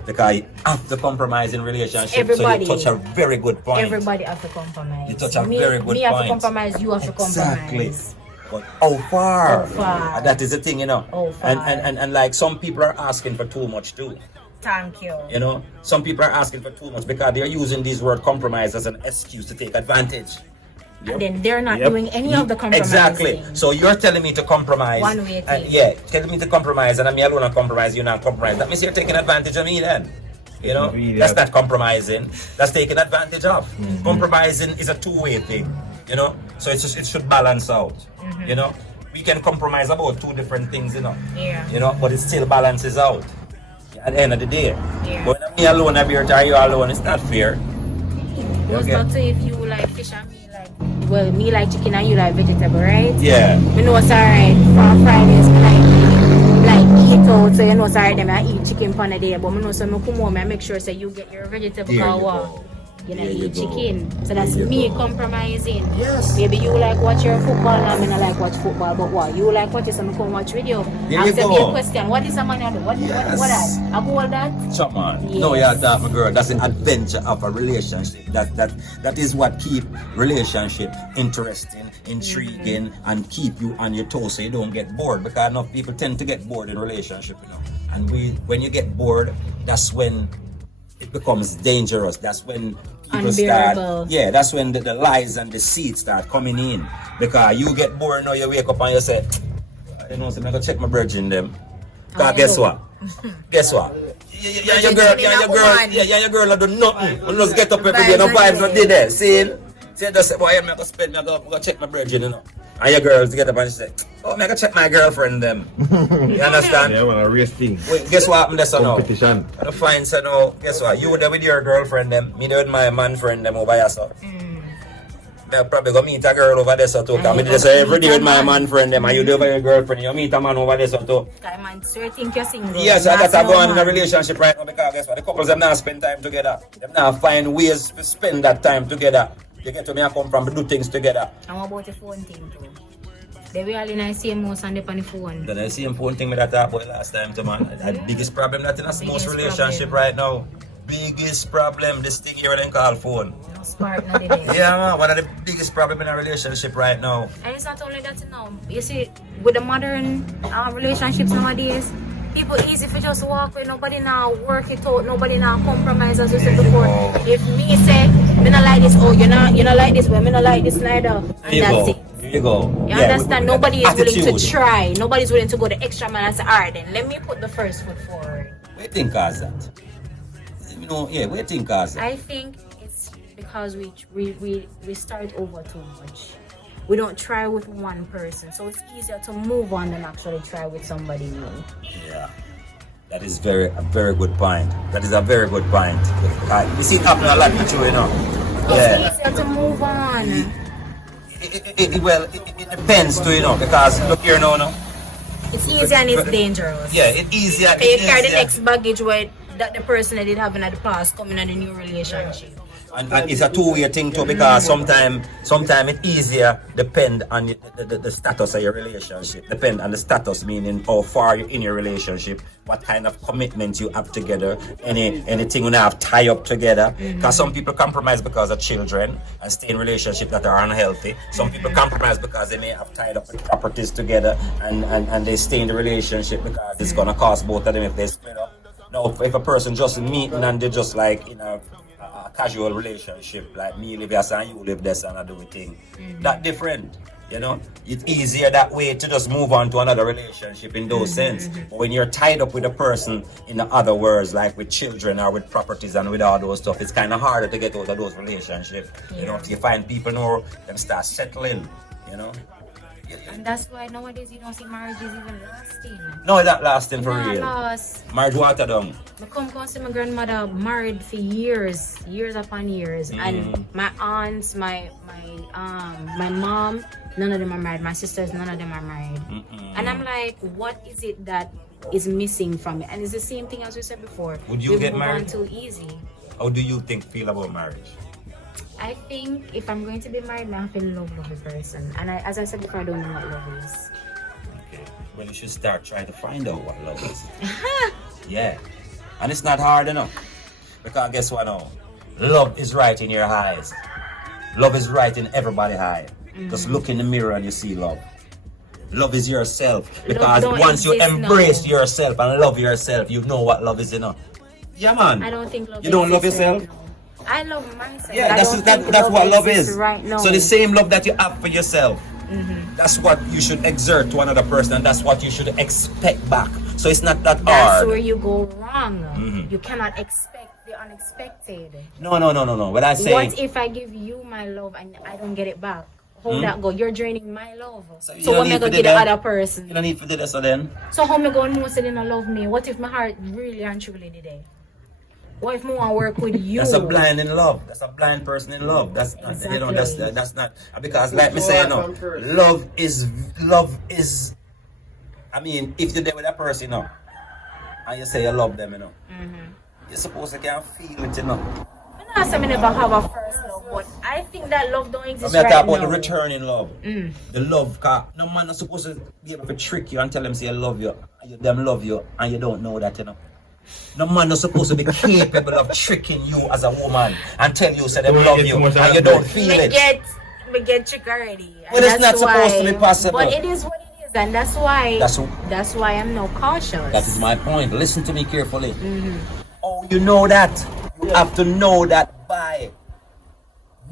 Because you have to compromise in relationships. Everybody. So you touch a very good point. Everybody have to compromise. You touch a me, very good me have to point. compromise. You have to Exactly. compromise. But how far? How far? That is the thing, you know. How far? And like some people are asking for too much too. Thank you. You know, some people are asking for too much because they're using this word compromise as an excuse to take advantage. And then they're not Yep. doing any of the compromising. Exactly. So you're telling me to compromise. One way thing. Yeah, telling me to compromise and I'm me alone and compromise, you're not compromise. That means you're taking advantage of me then. You know, Really, that's yeah. not compromising. That's taking advantage of. Compromising is a two-way thing. You know, so it should balance out. You know, we can compromise about two different things. You know. Yeah. You know, but it still balances out at the end of the day. Yeah. But when me alone, I be or you alone, it's not fair. Goes Okay. back to if you like fish and me like, well, me like chicken and you like vegetable, right? Yeah. You know it's alright. For Fridays, me like eat out, so you know it's alright. Them I eat chicken pan a day, but me know so me come home and make sure so you get your vegetable. There you Cause what? go. You know There you eat go. chicken. So that's There you me go. compromising. Yes. Maybe you like watch your football and me not like watch football, but what? You like watch it, so me come watch video. There Ask you me a go. question. What is a man do? What Yes. that? I go all that? Come on. Yes. No, you're that, my girl. That's an adventure of a relationship. That is what keep relationship interesting, intriguing, and keep you on your toes so you don't get bored. Because enough people tend to get bored in relationship, you know. And when you get bored, that's when it becomes dangerous. That's when people Unbearable. start. Yeah, that's when the lies and deceit start coming in. Because you get bored now, you wake up and you say, you know, so I'm gonna check my virgin them. Cause guess what? Guess what? Yeah, your girl, your girl do nothing. You just get up every day, no vibes, no did it. See? Just say, boy, I'm gonna spend, I'm gonna check my virgin, you know. And your girls get up and say, oh, I'm gonna check my girlfriend them. You understand? Yeah, well, a race thing. Wait, guess what happened there, so now? Competition. I find so now, guess what? You there with your girlfriend them, me there with my man friend them over here, so. They'll probably go meet a girl over there, so too. Cause me just every day with my man friend them, and you there with your girlfriend, you meet a man over there, so too. Man, so you think you're single? Yes, I got to go on in a man. relationship right now because guess what? The couples them now spend time together. Them now find ways to spend that time together. You get to me, I come from do things together. And what about the phone thing too? They were all in the same house and they on the phone. Then the same phone thing with that talk about last time too, man. The biggest problem that in a most Biggest relationship problem. right now. Biggest problem, this thing here they call phone. No smart, not the Yeah, man, one of the biggest problem in a relationship right now. And it's not only that, you know. You see, with the modern relationships nowadays, people easy for just walk away. Nobody now work it out. Nobody now compromise, as you said before. If me say, me not like this, oh, you not like this, but me not like this neither. And There you that's go. it. There you go. You understand? Nobody is willing to attitude. try. Nobody's willing to go the extra mile and say, alright then, let me put the first foot forward. What do you think cause that? You know, yeah, what do you think cause that? I think it's because we start over too much. We don't try with one person, so it's easier to move on than actually try with somebody new. Yeah, that is a very good point. That is a very good point. We see it happen a lot with you, you know. Yeah. It's easier to move on. It depends too, you know, because look here now, no? It's easier and it's dangerous. Yeah, it's easier. So you carry the next baggage where that the person that did have in the past coming in a new relationship. And it's a two-way thing too, because sometimes it's easier depend on the status of your relationship. Depend on the status, meaning how far you're in your relationship, what kind of commitment you have together, anything you have tie up together. Because some people compromise because of children and stay in relationships that are unhealthy. Some people compromise because they may have tied up with properties together and they stay in the relationship because it's gonna cost both of them if they split up. Now, if a person just meeting and they just like in a casual relationship, like me live this and you live this and I do a thing, that different, you know. It's easier that way to just move on to another relationship in those sense. But when you're tied up with a person, in the other words, like with children or with properties and with all those stuff, it's kind of harder to get out of those relationships. You know, if you find people know them start settling, you know. And that's why nowadays you don't see marriages even lasting. No, it's not lasting for real. Last. Marriage water down. I come see my grandmother married for years upon years, and my aunts, my mom, none of them are married. My sisters, none of them are married. And I'm like, what is it that is missing from it? And it's the same thing as we said before. Would you get married? Too easy. How do you feel about marriage? I think if I'm going to be married, I have to love a person. And as I said before, I don't know what love is. Okay. Well, you should start trying to find out what love is. Yeah. And it's not hard enough. Because guess what now? Love is right in your eyes. Love is right in everybody's eye. Just look in the mirror and you see love. Love is yourself. Because once you embrace yourself and love yourself, you know what love is, you know. Yeah, man. I don't think love. You don't love yourself? I love myself. Yeah, that's what love is. Right now. So the same love that you have for yourself, that's what you should exert to another person, and that's what you should expect back. So it's not that hard. That's where you go wrong. You cannot expect the unexpected. No. What I say. What if I give you my love and I don't get it back? How that go? You're draining my love. So what am I gonna give the other person? You don't need to do this, so then. So how am I gonna know so they don't love me? What if my heart really and truly did it? What if I want to work with you? That's a blind in love. That's a blind person in love. That's not, exactly. You know, that's not, because like me say, you know, love is, I mean, if you're there with that person, you know, and you say you love them, you know, you're supposed to can feel it, you know. I know I never have a first love, but I think that love don't exist right now. I'm now. talking about the returning love. The love, cause no man is supposed to be able to trick you and tell them say I love you, and them love you, and you don't know that, you know. No man is supposed to be capable of tricking you as a woman and tell you say they love you and you don't feel it. We get tricked already. Well, it's not supposed to be possible. But it is what it is, and that's why I'm now cautious. That is my point. Listen to me carefully. Oh, you know that. You have to know that by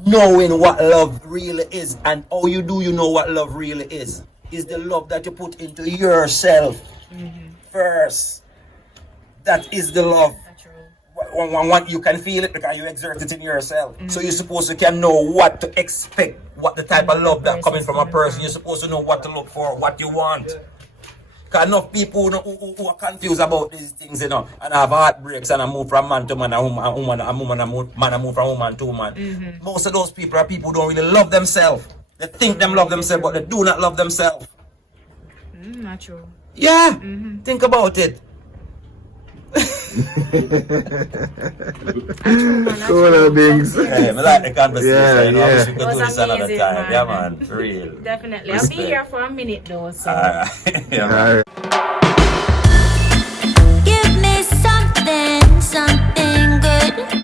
knowing what love really is, and all you do, you know what love really is the love that you put into yourself first. That is the love. One, you can feel it because you exert it in yourself. So you're supposed to can know what to expect, what the type of love that coming from a person. You're supposed to know what to look for, what you want. Because enough people who are confused about these things, you know, and have heartbreaks and move from man to man, man move from woman to woman. Most of those people are people who don't really love themselves. They think them love themselves, but they do not love themselves. Not true. Yeah, think about it. Cool things. Yeah, I like the conversation. Yeah. I wish we could do this another amazing, time. man. Yeah, man, for real. Definitely. I'll be here for a minute though. So. Yeah, man. Give me something good.